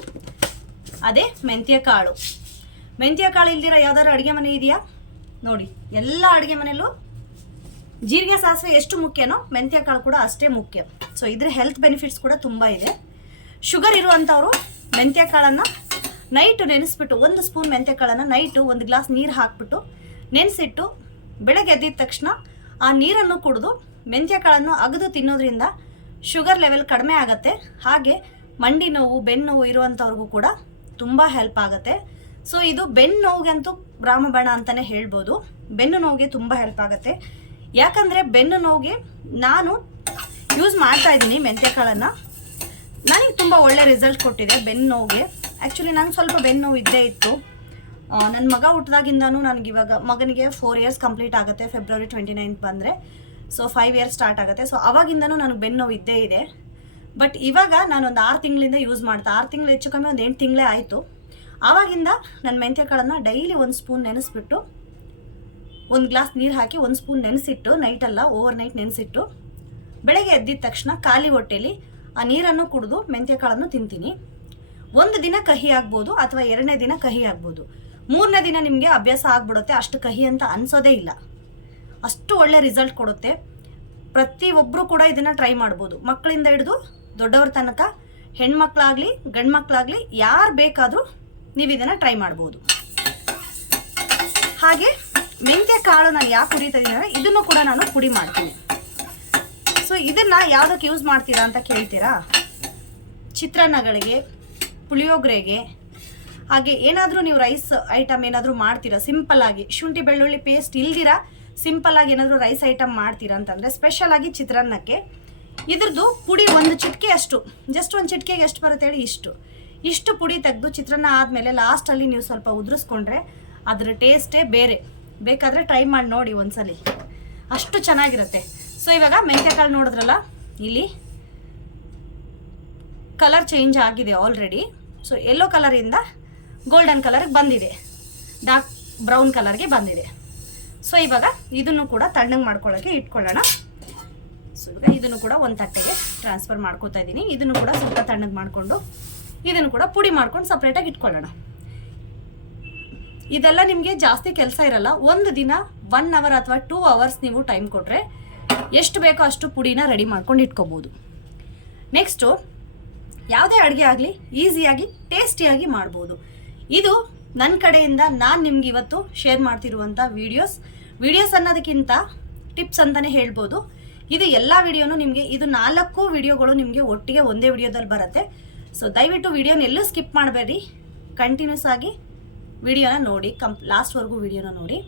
ಅದೇ ಮೆಂತ್ಯ ಕಾಳು. ಮೆಂತ್ಯ ಕಾಳು ಇಲ್ದಿರ ಯಾವ್ದಾದ್ರು ಅಡುಗೆ ಮನೆ ಇದೆಯಾ? ನೋಡಿ, ಎಲ್ಲ ಅಡುಗೆ ಮನೆಯಲ್ಲೂ ಜೀರಿಗೆ, ಸಾಸಿವೆ ಎಷ್ಟು ಮುಖ್ಯನೋ ಮೆಂತ್ಯ ಕಾಳು ಕೂಡ ಅಷ್ಟೇ ಮುಖ್ಯ. ಸೊ ಇದ್ರ ಹೆಲ್ತ್ ಬೆನಿಫಿಟ್ಸ್ ಕೂಡ ತುಂಬ ಇದೆ. ಶುಗರ್ ಇರುವಂಥವ್ರು ಮೆಂತ್ಯ ಕಾಳನ್ನು ನೈಟು ನೆನೆಸ್ಬಿಟ್ಟು ಒಂದು ಸ್ಪೂನ್ ಮೆಂತ್ಯ ಕಾಳನ್ನು ನೈಟು ಒಂದು ಗ್ಲಾಸ್ ನೀರು ಹಾಕ್ಬಿಟ್ಟು ನೆನೆಸಿಟ್ಟು ಬೆಳಗ್ಗೆ ಎದ್ದಿದ ತಕ್ಷಣ ಆ ನೀರನ್ನು ಕುಡಿದು ಮೆಂತ್ಯ ಕಾಳನ್ನು ಅಗದು ತಿನ್ನೋದ್ರಿಂದ ಶುಗರ್ ಲೆವೆಲ್ ಕಡಿಮೆ ಆಗುತ್ತೆ. ಹಾಗೆ ಮಂಡಿ ನೋವು ಬೆನ್ನು ನೋವು ಇರುವಂಥವ್ರಿಗೂ ಕೂಡ ತುಂಬ ಹೆಲ್ಪ್ ಆಗುತ್ತೆ. ಸೊ ಇದು ಬೆನ್ನು ನೋವಿಗಂತೂ ರಾಮಬಾಣ ಅಂತಲೇ ಹೇಳ್ಬೋದು. ಬೆನ್ನು ನೋವಿಗೆ ತುಂಬ ಹೆಲ್ಪ್ ಆಗುತ್ತೆ. ಯಾಕಂದರೆ ಬೆನ್ನು ನೋವಿಗೆ ನಾನು ಯೂಸ್ ಮಾಡ್ತಾ ಇದ್ದೀನಿ ಮೆಂತ್ಯ ಕಾಳನ್ನು ನನಗೆ ತುಂಬ ಒಳ್ಳೆ ರಿಸಲ್ಟ್ ಕೊಟ್ಟಿದೆ ಬೆನ್ನು ನೋವಿಗೆ. ಆ್ಯಕ್ಚುಲಿ ನಂಗೆ ಸ್ವಲ್ಪ ಬೆನ್ನು ಇದ್ದೇ ಇತ್ತು. ನನ್ನ ಮಗ ಹುಟ್ಟಿದಾಗಿಂದನೂ ಇವಾಗ ಮಗನಿಗೆ ಫೋರ್ ಇಯರ್ಸ್ ಕಂಪ್ಲೀಟ್ ಆಗುತ್ತೆ ಫೆಬ್ರವರಿ ಟ್ವೆಂಟಿ ನೈನ್ತ್ ಬಂದರೆ. ಸೊ ಫೈವ್ ಇಯರ್ಸ್ ಸ್ಟಾರ್ಟ್ ಆಗುತ್ತೆ. ಸೊ ಅವಾಗಿಂದನೂ ನನಗೆ ಬೆನ್ನು ಇದ್ದೇ ಇದೆ. ಬಟ್ ಇವಾಗ ನಾನೊಂದು ಆರು ತಿಂಗಳಿಂದ ಯೂಸ್ ಮಾಡ್ತಾ, ಆರು ತಿಂಗಳು ಹೆಚ್ಚು ಕಮ್ಮಿ ಒಂದು ಎಂಟು ತಿಂಗಳೇ ಆಯಿತು. ಆವಾಗಿಂದ ನನ್ನ ಮೆಂತ್ಯ ಕಾಳನ್ನು ಡೈಲಿ ಒಂದು ಸ್ಪೂನ್ ನೆನೆಸ್ಬಿಟ್ಟು, ಒಂದು ಗ್ಲಾಸ್ ನೀರು ಹಾಕಿ ಒಂದು ಸ್ಪೂನ್ ನೆನೆಸಿಟ್ಟು ನೈಟೆಲ್ಲ ಓವರ್ ನೈಟ್ ನೆನೆಸಿಟ್ಟು, ಬೆಳಗ್ಗೆ ಎದ್ದಿದ ತಕ್ಷಣ ಖಾಲಿ ಹೊಟ್ಟೆಲಿ ಆ ನೀರನ್ನು ಕುಡಿದು ಮೆಂತ್ಯ ಕಾಳನ್ನು ತಿಂತೀನಿ. ಒಂದು ದಿನ ಕಹಿ ಆಗ್ಬೋದು ಅಥವಾ ಎರಡನೇ ದಿನ ಕಹಿ ಆಗ್ಬೋದು. ಮೂರನೇ ದಿನ ನಿಮಗೆ ಅಭ್ಯಾಸ ಆಗ್ಬಿಡುತ್ತೆ, ಅಷ್ಟು ಕಹಿ ಅಂತ ಅನ್ಸೋದೇ ಇಲ್ಲ. ಅಷ್ಟು ಒಳ್ಳೆ ರಿಸಲ್ಟ್ ಕೊಡುತ್ತೆ. ಪ್ರತಿಯೊಬ್ಬರು ಕೂಡ ಇದನ್ನು ಟ್ರೈ ಮಾಡ್ಬೋದು. ಮಕ್ಕಳಿಂದ ಹಿಡಿದು ದೊಡ್ಡವ್ರ ತನಕ, ಹೆಣ್ಮಕ್ಳಾಗಲಿ, ಗಂಡ್ಮಕ್ಳಾಗಲಿ, ಯಾರು ಬೇಕಾದರೂ ನೀವು ಇದನ್ನು ಟ್ರೈ ಮಾಡ್ಬೋದು. ಹಾಗೆ ಮೆಂತ್ಯ ಕಾಳು ನಾನು ಯಾಕೆ ಕುಡಿತಾ ಅಂದರೆ ಇದನ್ನು ಕೂಡ ನಾನು ಪುಡಿ ಮಾಡ್ತೀನಿ. ಸೊ ಇದನ್ನು ಯಾವುದಕ್ಕೆ ಯೂಸ್ ಮಾಡ್ತೀರಾ ಅಂತ ಕೇಳ್ತೀರಾ? ಚಿತ್ರಾನ್ನಗಳಿಗೆ ಪುಳಿಯೋಗರೆಗೆ. ಹಾಗೆ ಏನಾದರೂ ನೀವು ರೈಸ್ ಐಟಮ್ ಏನಾದರೂ ಮಾಡ್ತೀರಾ? ಸಿಂಪಲ್ ಆಗಿ. ಶುಂಠಿ, ಬೆಳ್ಳುಳ್ಳಿ ಪೇಸ್ಟ್ ಇಲ್ದಿರ? ಸಿಂಪಲ್ ಆಗಿ ಏನಾದರೂ ರೈಸ್ ಐಟಮ್ ಮಾಡ್ತೀರಾ ಅಂತಂದರೆ ಸ್ಪೆಷಲ್ ಆಗಿ ಚಿತ್ರಾನ್ನಕ್ಕೆ. ಇದ್ರದ್ದು ಪುಡಿ ಒಂದು ಚಿಟಿಕೆ ಅಷ್ಟು. ಜಸ್ಟ್ ಒಂದು ಚಿಟಿಕೆಗೆ ಎಷ್ಟು ಬರುತ್ತೆ ಹೇಳಿ ಇಷ್ಟು. ಇಷ್ಟು ಪುಡಿ ತೆಗೆದು ಚಿತ್ರಾನ್ನ ಆದಮೇಲೆ ಲಾಸ್ಟಲ್ಲಿ ನೀವು ಸ್ವಲ್ಪ ಉದುರಿಸ್ಕೊಂಡ್ರೆ ಅದರ ಟೇಸ್ಟೇ ಬೇರೆ. ಬೇಕಾದರೆ ಟ್ರೈ ಮಾಡಿ ನೋಡಿ ಒಂದ್ಸಲಿ. ಅಷ್ಟು ಚೆನ್ನಾಗಿರುತ್ತೆ. ಸೊ ಇವಾಗ ಮೆಂತ್ಯಕಾಳು ನೋಡಿದ್ರಲ್ಲ? ಇಲ್ಲಿ ಕಲರ್ ಚೇಂಜ್ ಆಗಿದೆ ಆಲ್ರೆಡಿ ಸೊ ಯೆಲ್ಲೋ ಕಲರಿಂದ ಗೋಲ್ಡನ್ ಕಲರ್ಗೆ ಬಂದಿದೆ. ಡಾರ್ಕ್ ಬ್ರೌನ್ ಕಲರ್ಗೆ ಬಂದಿದೆ. ಸೊ ಇವಾಗ ಇದನ್ನು ಕೂಡ ತಣ್ಣಗೆ ಮಾಡ್ಕೊಳ್ಳೋಕ್ಕೆ ಇಟ್ಕೊಳ್ಳೋಣ. ಸೊ ಇವಾಗ ಇದನ್ನು ಕೂಡ ಒಂದು ತಟ್ಟೆಗೆ ಟ್ರಾನ್ಸ್ಫರ್ ಮಾಡ್ಕೋತಾ ಇದ್ದೀನಿ. ಇದನ್ನು ಕೂಡ ಸ್ವಲ್ಪ ತಣ್ಣಗೆ ಮಾಡಿಕೊಂಡು, ಇದನ್ನು ಕೂಡ ಪುಡಿ ಮಾಡ್ಕೊಂಡು ಸಪ್ರೇಟಾಗಿ ಇಟ್ಕೊಳ್ಳೋಣ. ಇದೆಲ್ಲ ನಿಮಗೆ ಜಾಸ್ತಿ ಕೆಲಸ ಇರಲ್ಲ. ಒಂದು ದಿನ ಒನ್ ಅವರ್ ಅಥವಾ ಟೂ ಅವರ್ಸ್ ನೀವು ಟೈಮ್ ಕೊಟ್ಟರೆ ಎಷ್ಟು ಬೇಕೋ ಅಷ್ಟು ಪುಡಿನ ರೆಡಿ ಮಾಡ್ಕೊಂಡು ಇಟ್ಕೋಬೋದು. ನೆಕ್ಸ್ಟು ಯಾವುದೇ ಅಡುಗೆ ಆಗಲಿ ಈಸಿಯಾಗಿ ಟೇಸ್ಟಿಯಾಗಿ ಮಾಡ್ಬೋದು. ಇದು ನನ್ನ ಕಡೆಯಿಂದ ನಾನು ನಿಮ್ಗೆ ಇವತ್ತು ಶೇರ್ ಮಾಡ್ತಿರುವಂಥ ವೀಡಿಯೋಸ್ ವೀಡಿಯೋಸ್ ಅನ್ನೋದಕ್ಕಿಂತ ಟಿಪ್ಸ್ ಅಂತಲೇ ಹೇಳ್ಬೋದು. ಇದು ಎಲ್ಲ ವಿಡಿಯೋನು ನಿಮಗೆ, ಇದು ನಾಲ್ಕು ವಿಡಿಯೋಗಳು ನಿಮಗೆ ಒಟ್ಟಿಗೆ ಒಂದೇ ವಿಡಿಯೋದಲ್ಲಿ ಬರುತ್ತೆ. ಸೊ ದಯವಿಟ್ಟು ವಿಡಿಯೋನ ಎಲ್ಲೂ ಸ್ಕಿಪ್ ಮಾಡಬೇಡಿ. ಕಂಟಿನ್ಯೂಸ್ ಆಗಿ ವಿಡಿಯೋನ ನೋಡಿ, ಕಂಪ್ ಲಾಸ್ಟ್ವರೆಗೂ ವಿಡಿಯೋನ ನೋಡಿ.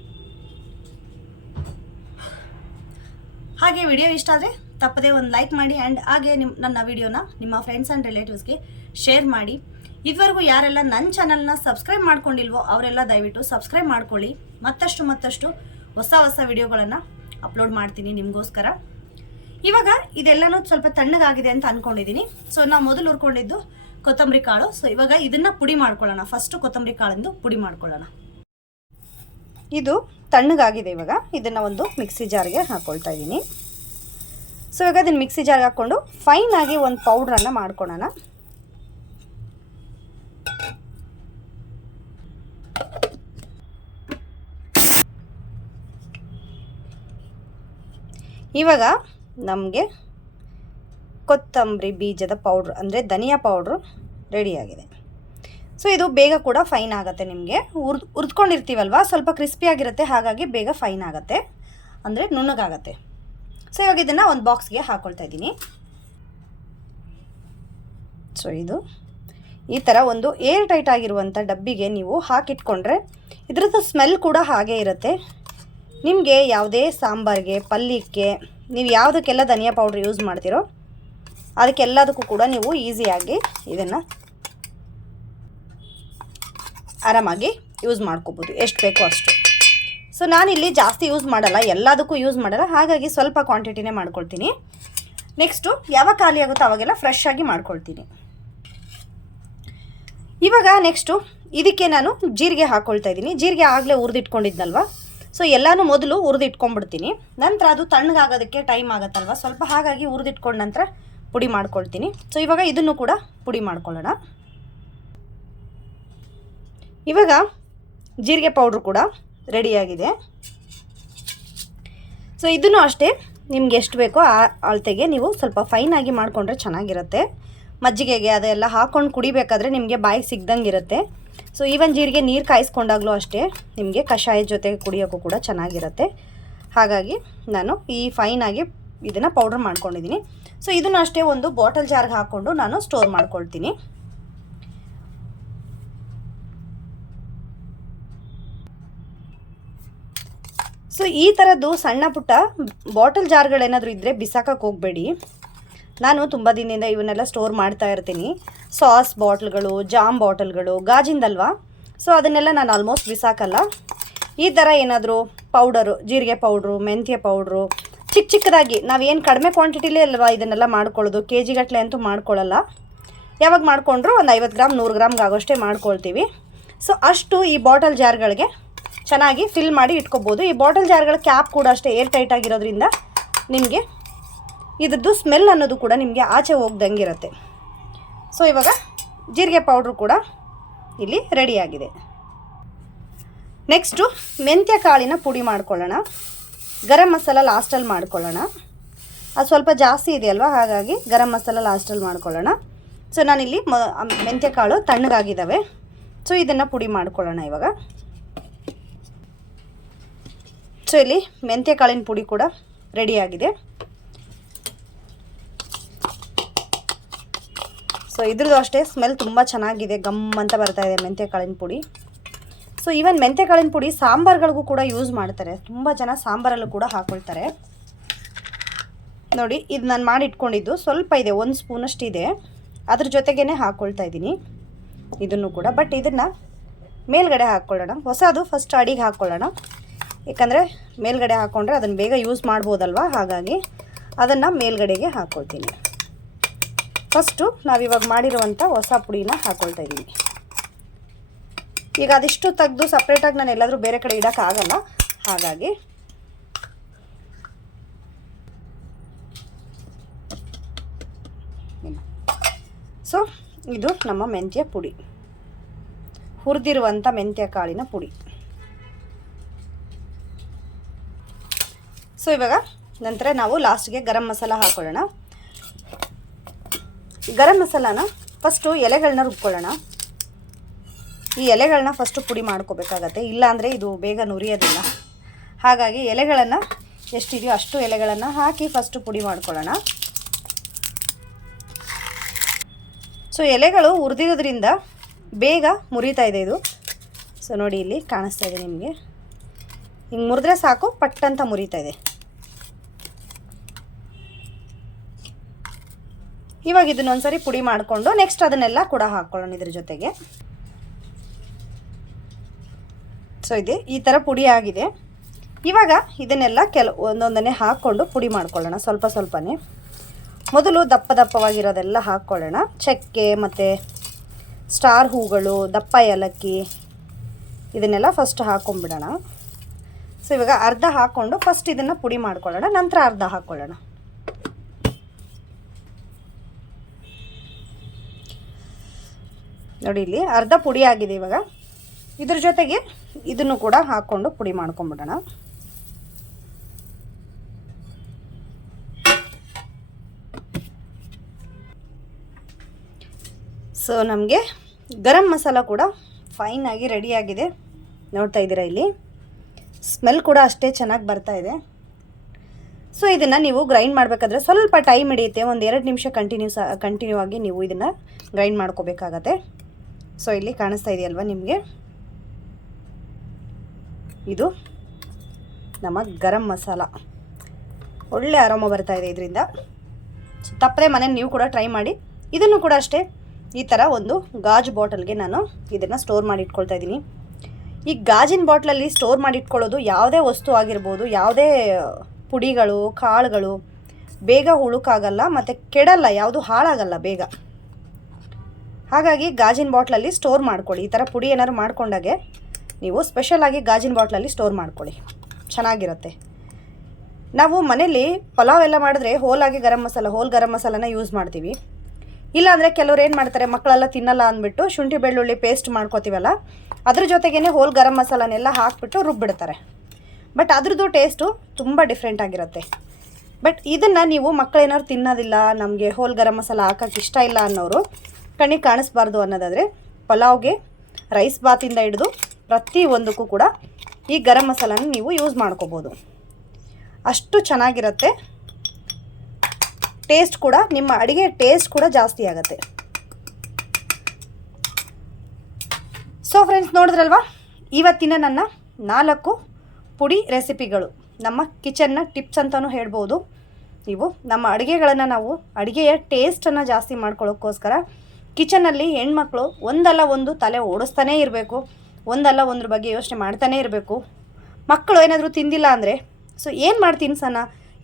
ಹಾಗೆ ವಿಡಿಯೋ ಇಷ್ಟ ಆದರೆ ತಪ್ಪದೇ ಒಂದು ಲೈಕ್ ಮಾಡಿ ಆ್ಯಂಡ್ ಹಾಗೆ ನಿಮ್ಮ ನನ್ನ ವಿಡಿಯೋನ ನಿಮ್ಮ ಫ್ರೆಂಡ್ಸ್ ಆ್ಯಂಡ್ ರಿಲೇಟಿವ್ಸ್ಗೆ ಶೇರ್ ಮಾಡಿ. ಇದುವರೆಗೂ ಯಾರೆಲ್ಲ ನನ್ನ ಚಾನಲ್ನ ಸಬ್ಸ್ಕ್ರೈಬ್ ಮಾಡ್ಕೊಂಡಿಲ್ವೋ ಅವರೆಲ್ಲ ದಯವಿಟ್ಟು ಸಬ್ಸ್ಕ್ರೈಬ್ ಮಾಡ್ಕೊಳ್ಳಿ. ಮತ್ತಷ್ಟು ಮತ್ತಷ್ಟು ಹೊಸ ಹೊಸ ವಿಡಿಯೋಗಳನ್ನು ಅಪ್ಲೋಡ್ ಮಾಡ್ತೀನಿ ನಿಮಗೋಸ್ಕರ. ಇವಾಗ ಇದೆಲ್ಲನೂ ಸ್ವಲ್ಪ ತಣ್ಣಗಾಗಿದೆ ಅಂತ ಅಂದ್ಕೊಂಡಿದ್ದೀನಿ ಸೊ ನಾವು ಮೊದಲು ಹುರ್ಕೊಂಡಿದ್ದು ಕೊತ್ತಂಬರಿ ಕಾಳು. ಸೊ ಇವಾಗ ಇದನ್ನು ಪುಡಿ ಮಾಡ್ಕೊಳ್ಳೋಣ. ಫಸ್ಟು ಕೊತ್ತಂಬರಿ ಕಾಳಿಂದು ಪುಡಿ ಮಾಡ್ಕೊಳ್ಳೋಣ. ಇದು ತಣ್ಣಗಾಗಿದೆ ಇವಾಗ. ಇದನ್ನು ಒಂದು ಮಿಕ್ಸಿ ಜಾರ್ಗೆ ಹಾಕ್ಕೊಳ್ತಾ ಇದ್ದೀನಿ. ಸೊ ಇವಾಗ ಅದನ್ನು ಮಿಕ್ಸಿ ಜಾರ್ಗೆ ಹಾಕ್ಕೊಂಡು ಫೈನ್ ಆಗಿ ಒಂದು ಪೌಡ್ರನ್ನು ಮಾಡ್ಕೊಳ್ಳೋಣ ಇವಾಗ ನಮಗೆ ಕೊತ್ತಂಬರಿ ಬೀಜದ ಪೌಡ್ರ್ ಅಂದರೆ ಧನಿಯಾ ಪೌಡ್ರು ರೆಡಿಯಾಗಿದೆ ಸೊ ಇದು ಬೇಗ ಕೂಡ ಫೈನ್ ಆಗುತ್ತೆ ನಿಮಗೆ. ಹುರ್ದು, ಹುರ್ದ್ಕೊಂಡಿರ್ತೀವಲ್ವ? ಸ್ವಲ್ಪ ಕ್ರಿಸ್ಪಿಯಾಗಿರುತ್ತೆ ಹಾಗಾಗಿ ಬೇಗ ಫೈನ್ ಆಗುತ್ತೆ. ಅಂದರೆ ನುಣ್ಣಗಾಗತ್ತೆ. ಸೊ ಇವಾಗ ಇದನ್ನು ಒಂದು ಬಾಕ್ಸ್ಗೆ ಹಾಕ್ಕೊಳ್ತಾ ಇದ್ದೀನಿ. ಸೊ ಇದು ಈ ಥರ ಒಂದು ಏರ್ ಟೈಟ್ ಆಗಿರುವಂಥ ಡಬ್ಬಿಗೆ ನೀವು ಹಾಕಿಟ್ಕೊಂಡ್ರೆ ಇದ್ರದ್ದು ಸ್ಮೆಲ್ ಕೂಡ ಹಾಗೆ ಇರುತ್ತೆ. ನಿಮಗೆ ಯಾವುದೇ ಸಾಂಬಾರಿಗೆ, ಪಲ್ಯಕ್ಕೆ, ನೀವು ಯಾವುದಕ್ಕೆಲ್ಲ ಧನಿಯಾ ಪೌಡ್ರ್ ಯೂಸ್ ಮಾಡ್ತೀರೋ ಅದಕ್ಕೆಲ್ಲದಕ್ಕೂ ಕೂಡ ನೀವು ಈಸಿಯಾಗಿ ಇದನ್ನು ಆರಾಮಾಗಿ ಯೂಸ್ ಮಾಡ್ಕೋಬೋದು. ಎಷ್ಟು ಬೇಕೋ ಅಷ್ಟು. ಸೊ ನಾನಿಲ್ಲಿ ಜಾಸ್ತಿ ಯೂಸ್ ಮಾಡಲ್ಲ, ಎಲ್ಲದಕ್ಕೂ ಯೂಸ್ ಮಾಡಲ್ಲ. ಹಾಗಾಗಿ ಸ್ವಲ್ಪ ಕ್ವಾಂಟಿಟಿನೇ ಮಾಡ್ಕೊಳ್ತೀನಿ. ನೆಕ್ಸ್ಟು ಯಾವಾಗ ಖಾಲಿ ಆಗುತ್ತೋ ಅವಾಗೆಲ್ಲ ಫ್ರೆಶ್ ಆಗಿ ಮಾಡ್ಕೊಳ್ತೀನಿ. ಇವಾಗ ನೆಕ್ಸ್ಟು ಇದಕ್ಕೆ ನಾನು ಜೀರಿಗೆ ಹಾಕ್ಕೊಳ್ತಾ ಇದ್ದೀನಿ. ಜೀರಿಗೆ ಆಗಲೇ ಹುರಿದಿಟ್ಕೊಂಡಿದ್ನಲ್ವ? ಸೊ ಎಲ್ಲನೂ ಮೊದಲು ಹುರಿದಿಟ್ಕೊಂಡ್ಬಿಡ್ತೀನಿ. ನಂತರ ಅದು ತಣ್ಣಗಾಗೋದಕ್ಕೆ ಟೈಮ್ ಆಗುತ್ತಲ್ವ? ಸ್ವಲ್ಪ ಹಾಗಾಗಿ ಹುರಿದಿಟ್ಕೊಂಡ ನಂತರ ಪುಡಿ ಮಾಡ್ಕೊಳ್ತೀನಿ. ಸೊ ಇವಾಗ ಇದನ್ನು ಕೂಡ ಪುಡಿ ಮಾಡ್ಕೊಳ್ಳೋಣ. ಇವಾಗ ಜೀರಿಗೆ ಪೌಡ್ರು ಕೂಡ ರೆಡಿಯಾಗಿದೆ. ಸೊ ಇದನ್ನು ಅಷ್ಟೇ ನಿಮ್ಗೆ ಎಷ್ಟು ಬೇಕೋ ಆ ಅಳತೆಗೆ ನೀವು ಸ್ವಲ್ಪ ಫೈನಾಗಿ ಮಾಡಿಕೊಂಡ್ರೆ ಚೆನ್ನಾಗಿರುತ್ತೆ. ಮಜ್ಜಿಗೆಗೆ ಅದೆಲ್ಲ ಹಾಕ್ಕೊಂಡು ಕುಡಿಬೇಕಾದ್ರೆ ನಿಮಗೆ ಬಾಯಿಗೆ ಸಿಗ್ದಂಗೆ ಇರುತ್ತೆ ಸೊ ಈವನ್ ಜೀರಿಗೆ ನೀರು ಕಾಯಿಸ್ಕೊಂಡಾಗಲೂ ಅಷ್ಟೇ ನಿಮಗೆ ಕಷಾಯ ಜೊತೆಗೆ ಕುಡಿಯೋಕ್ಕೂ ಕೂಡ ಚೆನ್ನಾಗಿರುತ್ತೆ. ಹಾಗಾಗಿ ನಾನು ಈ ಫೈನಾಗಿ ಇದನ್ನು ಪೌಡ್ರ್ ಮಾಡ್ಕೊಂಡಿದ್ದೀನಿ. ಸೊ ಇದನ್ನು ಅಷ್ಟೇ ಒಂದು ಬಾಟಲ್ ಜಾರ್ಗೆ ಹಾಕ್ಕೊಂಡು ನಾನು ಸ್ಟೋರ್ ಮಾಡ್ಕೊಳ್ತೀನಿ. ಸೊ ಈ ಥರದ್ದು ಸಣ್ಣ ಪುಟ್ಟ ಬಾಟಲ್ ಜಾರ್ಗಳೇನಾದರೂ ಇದ್ದರೆ ಬಿಸಾಕಕ್ಕೆ ಹೋಗಬೇಡಿ. ನಾನು ತುಂಬ ದಿನದಿಂದ ಇವನ್ನೆಲ್ಲ ಸ್ಟೋರ್ ಮಾಡ್ತಾ ಇರ್ತೀನಿ. ಸಾಸ್ ಬಾಟ್ಲ್ಗಳು ಜಾಮ್ ಬಾಟಲ್ಗಳು, ಗಾಜಿಂದಲ್ವಾ? ಸೊ ಅದನ್ನೆಲ್ಲ ನಾನು ಆಲ್ಮೋಸ್ಟ್ ಬಿಸಾಕಲ್ಲ. ಈ ಥರ ಏನಾದರೂ ಪೌಡರು ಜೀರಿಗೆ ಪೌಡ್ರು ಮೆಂತ್ಯ ಪೌಡ್ರು ಚಿಕ್ಕ ಚಿಕ್ಕದಾಗಿ ನಾವೇನು ಕಡಿಮೆ ಕ್ವಾಂಟಿಟಿಲೇ ಅಲ್ವಾ ಇದನ್ನೆಲ್ಲ ಮಾಡ್ಕೊಳ್ಳೋದು ಕೆ ಜಿಗಟ್ಟಲೆ ಅಂತೂ ಮಾಡ್ಕೊಳ್ಳಲ್ಲ. ಯಾವಾಗ ಮಾಡಿಕೊಂಡ್ರು ಒಂದು ಐವತ್ತು ಗ್ರಾಮ್ ನೂರು ಗ್ರಾಮ್ಗೆ ಆಗೋಷ್ಟೇ ಮಾಡ್ಕೊಳ್ತೀವಿ. ಸೊ ಅಷ್ಟು ಈ ಬಾಟಲ್ ಜಾರ್ಗಳಿಗೆ ಚೆನ್ನಾಗಿ ಫಿಲ್ ಮಾಡಿ ಇಟ್ಕೋಬೋದು. ಈ ಬಾಟಲ್ ಜಾರ್ಗಳ ಕ್ಯಾಪ್ ಕೂಡ ಅಷ್ಟೇ ಏರ್ ಟೈಟ್ ಆಗಿರೋದ್ರಿಂದ ನಿಮಗೆ ಇದ್ರದ್ದು ಸ್ಮೆಲ್ ಅನ್ನೋದು ಕೂಡ ನಿಮಗೆ ಆಚೆ ಹೋಗ್ದಂಗೆ ಇರುತ್ತೆ. ಸೊ ಇವಾಗ ಜೀರಿಗೆ ಪೌಡ್ರು ಕೂಡ ಇಲ್ಲಿ ರೆಡಿಯಾಗಿದೆ ನೆಕ್ಸ್ಟು ಮೆಂತ್ಯ ಕಾಳಿನ ಪುಡಿ ಮಾಡ್ಕೊಳ್ಳೋಣ. ಗರಂ ಮಸಾಲ ಲಾಸ್ಟಲ್ಲಿ ಮಾಡ್ಕೊಳ್ಳೋಣ. ಅದು ಸ್ವಲ್ಪ ಜಾಸ್ತಿ ಇದೆಯಲ್ವ ಹಾಗಾಗಿ ಗರಂ ಮಸಾಲ ಲಾಸ್ಟಲ್ಲಿ ಮಾಡ್ಕೊಳ್ಳೋಣ. ಸೊ ನಾನಿಲ್ಲಿ ಮ ಮೆಂತ್ಯ ಕಾಳು ತಣ್ಣಗಾಗಿದ್ದಾವೆ. ಸೊ ಇದನ್ನು ಪುಡಿ ಮಾಡ್ಕೊಳ್ಳೋಣ ಇವಾಗ. ಸೊ ಇಲ್ಲಿ ಮೆಂತ್ಯ ಕಾಳಿನ ಪುಡಿ ಕೂಡ ರೆಡಿಯಾಗಿದೆ ಸೊ ಇದ್ರದ್ದು ಅಷ್ಟೇ ಸ್ಮೆಲ್ ತುಂಬ ಚೆನ್ನಾಗಿದೆ, ಗಮ್ ಅಂತ ಬರ್ತಾ ಇದೆ ಮೆಂತ್ಯ ಕಾಳಿನ ಪುಡಿ. ಸೊ ಈವನ್ ಮೆಂತ್ಯ ಕಾಳಿನ ಪುಡಿ ಸಾಂಬಾರ್ಗಳಿಗೂ ಕೂಡ ಯೂಸ್ ಮಾಡ್ತಾರೆ. ತುಂಬ ಜನ ಸಾಂಬಾರಲ್ಲೂ ಕೂಡ ಹಾಕೊಳ್ತಾರೆ. ನೋಡಿ, ಇದು ನಾನು ಮಾಡಿ ಇಟ್ಕೊಂಡಿದ್ದು ಸ್ವಲ್ಪ ಇದೆ, ಒಂದು ಸ್ಪೂನಷ್ಟು ಇದೆ ಅದ್ರ ಜೊತೆಗೇ ಹಾಕ್ಕೊಳ್ತಾ ಇದ್ದೀನಿ. ಇದನ್ನು ಕೂಡ ಬಟ್ ಇದನ್ನು ಮೇಲ್ಗಡೆ ಹಾಕ್ಕೊಳ್ಳೋಣ. ಹೊಸದು ಫಸ್ಟ್ ಅಡಿಗೆ ಹಾಕ್ಕೊಳ್ಳೋಣ. ಯಾಕಂದರೆ ಮೇಲ್ಗಡೆ ಹಾಕ್ಕೊಂಡ್ರೆ ಅದನ್ನು ಬೇಗ ಯೂಸ್ ಮಾಡ್ಬೋದಲ್ವ? ಹಾಗಾಗಿ ಅದನ್ನು ಮೇಲ್ಗಡೆಗೆ ಹಾಕ್ಕೊಳ್ತೀನಿ ಫಸ್ಟು ನಾವಿವಾಗ ಮಾಡಿರುವಂಥ ಹೊಸ ಪುಡಿನ ಹಾಕ್ಕೊಳ್ತಾ ಇದ್ದೀನಿ ಈಗ ಅದಿಷ್ಟು ತೆಗೆದು ಸಪ್ರೇಟಾಗಿ ನಾನು ಎಲ್ಲಾದರೂ ಬೇರೆ ಕಡೆ ಇಡೋಕ್ಕಾಗಲ್ಲ ಹಾಗಾಗಿ ಸೊ ಇದು ನಮ್ಮ ಮೆಂತ್ಯ ಪುಡಿ. ಹುರಿದಿರುವಂಥ ಮೆಂತ್ಯ ಕಾಳಿನ ಪುಡಿ. ಸೊ ಇವಾಗ ನಂತರ ನಾವು ಲಾಸ್ಟ್ಗೆ ಗರಂ ಮಸಾಲ ಹಾಕೊಳ್ಳೋಣ. ಗರಂ ಮಸಾಲಾನ ಫಸ್ಟು ಎಲೆಗಳನ್ನ ರುಬ್ಕೊಳ್ಳೋಣ. ಈ ಎಲೆಗಳನ್ನ ಫಸ್ಟು ಪುಡಿ ಮಾಡ್ಕೋಬೇಕಾಗತ್ತೆ. ಇಲ್ಲಾಂದರೆ ಇದು ಬೇಗ ನುರಿಯೋದಿಲ್ಲ. ಹಾಗಾಗಿ ಎಲೆಗಳನ್ನು ಎಷ್ಟಿದೆಯೋ ಅಷ್ಟು ಎಲೆಗಳನ್ನು ಹಾಕಿ ಫಸ್ಟು ಪುಡಿ ಮಾಡ್ಕೊಳ್ಳೋಣ. ಸೊ ಎಲೆಗಳು ಹುರಿದಿರೋದ್ರಿಂದ ಬೇಗ ಮುರಿತಾ ಇದೆ ಇದು. ಸೊ ನೋಡಿ ಇಲ್ಲಿ ಕಾಣಿಸ್ತಾ ಇದೆ ನಿಮಗೆ. ಹಿಂಗೆ ಮುರಿದ್ರೆ ಸಾಕು, ಪಟ್ಟಂತ ಮುರಿತಾ ಇದೆ. ಇವಾಗ ಇದನ್ನ ಒಂದ್ಸರಿ ಪುಡಿ ಮಾಡಿಕೊಂಡು ನೆಕ್ಸ್ಟ್ ಅದನ್ನೆಲ್ಲ ಕೂಡ ಹಾಕ್ಕೊಳ್ಳೋಣ ಇದ್ರ ಜೊತೆಗೆ. ಸೊ ಇದೆ. ಈ ಥರ ಪುಡಿ ಆಗಿದೆ. ಇವಾಗ ಇದನ್ನೆಲ್ಲ ಕೆಲ, ಒಂದೊಂದನ್ನೇ ಹಾಕ್ಕೊಂಡು ಪುಡಿ ಮಾಡ್ಕೊಳ್ಳೋಣ, ಸ್ವಲ್ಪ ಸ್ವಲ್ಪನೇ. ಮೊದಲು ದಪ್ಪ ದಪ್ಪವಾಗಿರೋದೆಲ್ಲ ಹಾಕ್ಕೊಳ್ಳೋಣ ಚಕ್ಕೆ ಮತ್ತು ಸ್ಟಾರ್ ಹೂಗಳು, ದಪ್ಪ ಏಲಕ್ಕಿ, ಇದನ್ನೆಲ್ಲ ಫಸ್ಟ್ ಹಾಕ್ಕೊಂಬಿಡೋಣ ಸೊ ಇವಾಗ ಅರ್ಧ ಹಾಕ್ಕೊಂಡು ಫಸ್ಟ್ ಇದನ್ನು ಪುಡಿ ಮಾಡ್ಕೊಳ್ಳೋಣ, ನಂತರ ಅರ್ಧ ಹಾಕ್ಕೊಳ್ಳೋಣ ನೋಡಿ ಇಲ್ಲಿ ಅರ್ಧ ಪುಡಿ ಆಗಿದೆ ಇವಾಗ. ಇದ್ರ ಜೊತೆಗೆ ಇದನ್ನು ಕೂಡ ಹಾಕ್ಕೊಂಡು ಪುಡಿ ಮಾಡ್ಕೊಂಬಿಡೋಣ. ಸೊ ನಮಗೆ ಗರಂ ಮಸಾಲ ಕೂಡ ಫೈನಾಗಿ ರೆಡಿಯಾಗಿದೆ ನೋಡ್ತಾ ಇದ್ದೀರಾ ಇಲ್ಲಿ? ಸ್ಮೆಲ್ ಕೂಡ ಅಷ್ಟೇ ಚೆನ್ನಾಗಿ ಬರ್ತಾ ಇದೆ. ಸೊ ಇದನ್ನು ನೀವು ಗ್ರೈಂಡ್ ಮಾಡಬೇಕಾದ್ರೆ ಸ್ವಲ್ಪ ಟೈಮ್ ಹಿಡಿಯುತ್ತೆ. ಒಂದು ಎರಡು ನಿಮಿಷ ಕಂಟಿನ್ಯೂಸ್ ಕಂಟಿನ್ಯೂ ಆಗಿ ನೀವು ಇದನ್ನು ಗ್ರೈಂಡ್ ಮಾಡ್ಕೋಬೇಕಾಗತ್ತೆ. ಸೊ ಇಲ್ಲಿ ಕಾಣಿಸ್ತಾ ಇದೆಯಲ್ವ ನಿಮಗೆ? ಇದು ನಮ್ಮ ಗರಂ ಮಸಾಲ. ಒಳ್ಳೆ ಆರಾಮ ಬರ್ತಾ ಇದೆ ಇದರಿಂದ. ತಪ್ಪದೆ ಮನೆ ನೀವು ಕೂಡ ಟ್ರೈ ಮಾಡಿ. ಇದನ್ನು ಕೂಡ ಅಷ್ಟೇ, ಈ ಥರ ಒಂದು ಗಾಜು ಬಾಟಲ್ಗೆ ನಾನು ಇದನ್ನು ಸ್ಟೋರ್ ಮಾಡಿ ಇಟ್ಕೊಳ್ತಾ ಇದ್ದೀನಿ ಈ ಗಾಜಿನ ಬಾಟ್ಲಲ್ಲಿ ಸ್ಟೋರ್ ಮಾಡಿ ಇಟ್ಕೊಳ್ಳೋದು ಯಾವುದೇ ವಸ್ತು ಆಗಿರ್ಬೋದು, ಯಾವುದೇ ಪುಡಿಗಳು, ಕಾಳುಗಳು, ಬೇಗ ಹುಳುಕಾಗಲ್ಲ, ಮತ್ತು ಕೆಡಲ್ಲ, ಯಾವುದು ಹಾಳಾಗಲ್ಲ ಬೇಗ. ಹಾಗಾಗಿ ಗಾಜಿನ ಬಾಟ್ಲಲ್ಲಿ ಸ್ಟೋರ್ ಮಾಡ್ಕೊಳ್ಳಿ. ಈ ಥರ ಪುಡಿ ಏನಾದ್ರು ಮಾಡ್ಕೊಂಡಾಗೆ ನೀವು ಸ್ಪೆಷಲಾಗಿ ಗಾಜಿನ ಬಾಟ್ಲಲ್ಲಿ ಸ್ಟೋರ್ ಮಾಡ್ಕೊಳ್ಳಿ. ಚೆನ್ನಾಗಿರುತ್ತೆ. ನಾವು ಮನೇಲಿ ಪಲಾವ್ ಎಲ್ಲ ಮಾಡಿದ್ರೆ ಹೋಲಾಗಿ ಗರಂ ಮಸಾಲ, ಹೋಲ್ ಗರಂ ಮಸಾಲನ ಯೂಸ್ ಮಾಡ್ತೀವಿ. ಇಲ್ಲಾಂದರೆ ಕೆಲವ್ರು ಏನು ಮಾಡ್ತಾರೆ, ಮಕ್ಕಳೆಲ್ಲ ತಿನ್ನಲ್ಲ ಅಂದ್ಬಿಟ್ಟು ಶುಂಠಿ, ಬೆಳ್ಳುಳ್ಳಿ ಪೇಸ್ಟ್ ಮಾಡ್ಕೋತೀವಲ್ಲ, ಅದ್ರ ಜೊತೆಗೇ ಹೋಲ್ ಗರಂ ಮಸಾಲನೆಲ್ಲ ಹಾಕ್ಬಿಟ್ಟು ರುಬ್ಬಿಡ್ತಾರೆ. ಬಟ್ ಅದ್ರದ್ದು ಟೇಸ್ಟು ತುಂಬ ಡಿಫ್ರೆಂಟ್ ಆಗಿರುತ್ತೆ. ಬಟ್ ಇದನ್ನು ನೀವು ಮಕ್ಕಳೇನಾದ್ರು ತಿನ್ನೋದಿಲ್ಲ, ನಮಗೆ ಹೋಲ್ ಗರಂ ಮಸಾಲ ಹಾಕೋಕ್ಕೆ ಇಷ್ಟ ಇಲ್ಲ ಅನ್ನೋರು ಕಣ್ಣಿಗೆ ಕಾಣಿಸ್ಬಾರ್ದು ಅನ್ನೋದಾದರೆ ಪಲಾವ್ಗೆ ರೈಸ್ ಬಾತಿಂದ ಹಿಡಿದು ಪ್ರತಿ ಒಂದಕ್ಕೂ ಕೂಡ ಈ ಗರಂ ಮಸಾಲಾನ ನೀವು ಯೂಸ್ ಮಾಡ್ಕೋಬೋದು. ಅಷ್ಟು ಚೆನ್ನಾಗಿರುತ್ತೆ. ಟೇಸ್ಟ್ ಕೂಡ, ನಿಮ್ಮ ಅಡುಗೆ ಟೇಸ್ಟ್ ಕೂಡ ಜಾಸ್ತಿ ಆಗುತ್ತೆ. ಸೊ ಫ್ರೆಂಡ್ಸ್ ನೋಡಿದ್ರಲ್ವಾ? ಇವತ್ತಿನ ನನ್ನ ನಾಲ್ಕು ಪುಡಿ ರೆಸಿಪಿಗಳು ನಮ್ಮ ಕಿಚನ್ನ ಟಿಪ್ಸ್ ಅಂತಲೂ ಹೇಳ್ಬೋದು. ನೀವು ನಮ್ಮ ಅಡುಗೆಗಳನ್ನು ನಾವು, ಅಡುಗೆಯ ಟೇಸ್ಟನ್ನು ಜಾಸ್ತಿ ಮಾಡ್ಕೊಳ್ಳೋಕ್ಕೋಸ್ಕರ ಕಿಚನಲ್ಲಿ ಹೆಣ್ಮಕ್ಳು ಒಂದಲ್ಲ ಒಂದು ತಲೆ ಓಡಿಸ್ತಾನೇ ಇರಬೇಕು, ಒಂದಲ್ಲ ಒಂದ್ರ ಬಗ್ಗೆ ಯೋಚನೆ ಮಾಡ್ತಾನೇ ಇರಬೇಕು. ಮಕ್ಕಳು ಏನಾದರೂ ತಿಂದಿಲ್ಲ ಅಂದರೆ ಸೊ ಏನು ಮಾಡಿ ತಿನ್ಸೋಣ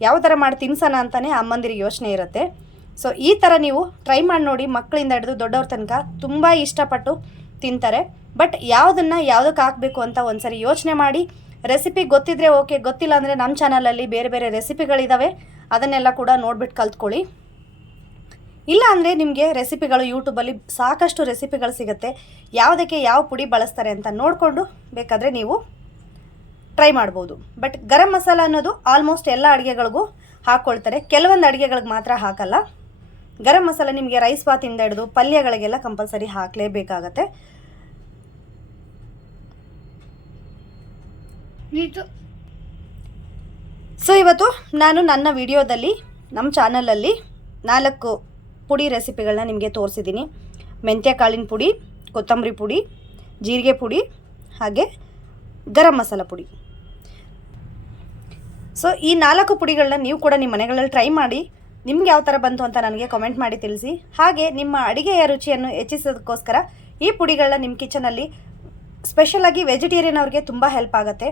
ಯಾವ ಥರ ಮಾಡಿ ತಿನ್ಸೋಣ ಅಂತಲೇ ಅಮ್ಮಂದಿರಿಗೆ ಯೋಚನೆ ಇರುತ್ತೆ. ಸೊ ಈ ಥರ ನೀವು ಟ್ರೈ ಮಾಡಿ ನೋಡಿ, ಮಕ್ಕಳಿಂದ ಹಿಡಿದು ದೊಡ್ಡವ್ರ ತನಕ ತುಂಬ ಇಷ್ಟಪಟ್ಟು ತಿಂತಾರೆ. ಬಟ್ ಯಾವುದನ್ನು ಯಾವುದಕ್ಕೆ ಹಾಕಬೇಕು ಅಂತ ಒಂದ್ಸರಿ ಯೋಚನೆ ಮಾಡಿ ರೆಸಿಪಿ ಗೊತ್ತಿದ್ರೆ ಓಕೆ ಗೊತ್ತಿಲ್ಲ ಅಂದರೆ ನಮ್ಮ ಚಾನಲಲ್ಲಿ ಬೇರೆ ಬೇರೆ ರೆಸಿಪಿಗಳಿದ್ದಾವೆ ಅದನ್ನೆಲ್ಲ ಕೂಡ ನೋಡ್ಬಿಟ್ಟು ಕಲ್ತ್ಕೊಳ್ಳಿ. ಇಲ್ಲ ಅಂದರೆ ನಿಮಗೆ ರೆಸಿಪಿಗಳು ಯೂಟ್ಯೂಬಲ್ಲಿ ಸಾಕಷ್ಟು ರೆಸಿಪಿಗಳು ಸಿಗುತ್ತೆ. ಯಾವುದಕ್ಕೆ ಯಾವ ಪುಡಿ ಬಳಸ್ತಾರೆ ಅಂತ ನೋಡಿಕೊಂಡು ಬೇಕಾದರೆ ನೀವು ಟ್ರೈ ಮಾಡ್ಬೋದು. ಬಟ್ ಗರಂ ಮಸಾಲ ಅನ್ನೋದು ಆಲ್ಮೋಸ್ಟ್ ಎಲ್ಲ ಅಡುಗೆಗಳಿಗೂ ಹಾಕ್ಕೊಳ್ತಾರೆ ಕೆಲವೊಂದು ಅಡುಗೆಗಳಿಗೆ ಮಾತ್ರ ಹಾಕಲ್ಲ. ಗರಂ ಮಸಾಲ ನಿಮಗೆ ರೈಸ್ ಬಾತಿಂದ ಹಿಡಿದು ಪಲ್ಯಗಳಿಗೆಲ್ಲ ಕಂಪಲ್ಸರಿ ಹಾಕಲೇಬೇಕಾಗತ್ತೆ. ಸೊ ಇವತ್ತು ನಾನು ನನ್ನ ವಿಡಿಯೋದಲ್ಲಿ ನಮ್ಮ ಚಾನಲಲ್ಲಿ ನಾಲ್ಕು ಪುಡಿ ರೆಸಿಪಿಗಳನ್ನ ನಿಮಗೆ ತೋರಿಸಿದ್ದೀನಿ. ಮೆಂತ್ಯ ಕಾಳಿನ ಪುಡಿ, ಕೊತ್ತಂಬರಿ ಪುಡಿ, ಜೀರಿಗೆ ಪುಡಿ, ಹಾಗೆ ಗರಂ ಮಸಾಲ ಪುಡಿ. ಸೊ ಈ ನಾಲ್ಕು ಪುಡಿಗಳನ್ನ ನೀವು ಕೂಡ ನಿಮ್ಮ ಮನೆಗಳಲ್ಲಿ ಟ್ರೈ ಮಾಡಿ, ನಿಮ್ಗೆ ಯಾವ ಥರ ಬಂತು ಅಂತ ನನಗೆ ಕಮೆಂಟ್ ಮಾಡಿ ತಿಳಿಸಿ. ಹಾಗೆ ನಿಮ್ಮ ಅಡುಗೆಯ ರುಚಿಯನ್ನು ಹೆಚ್ಚಿಸೋದಕ್ಕೋಸ್ಕರ ಈ ಪುಡಿಗಳನ್ನ ನಿಮ್ಮ ಕಿಚನಲ್ಲಿ ಸ್ಪೆಷಲಾಗಿ ವೆಜಿಟೇರಿಯನ್ ಅವ್ರಿಗೆ ತುಂಬ ಹೆಲ್ಪ್ ಆಗುತ್ತೆ.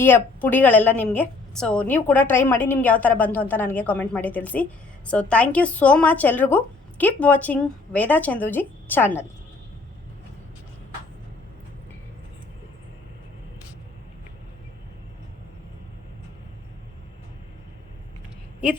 ಈ ಪುಡಿಗಳೆಲ್ಲ ನಿಮಗೆ. ಸೊ ನೀವು ಕೂಡ ಟ್ರೈ ಮಾಡಿ ನಿಮ್ಗೆ ಯಾವ ಥರ ಬಂತು ಅಂತ ನನಗೆ ಕಾಮೆಂಟ್ ಮಾಡಿ ತಿಳಿಸಿ. So thank you so much ಎಲ್ರಿಗೂ. Keep watching Veda Chanduji channel ಈ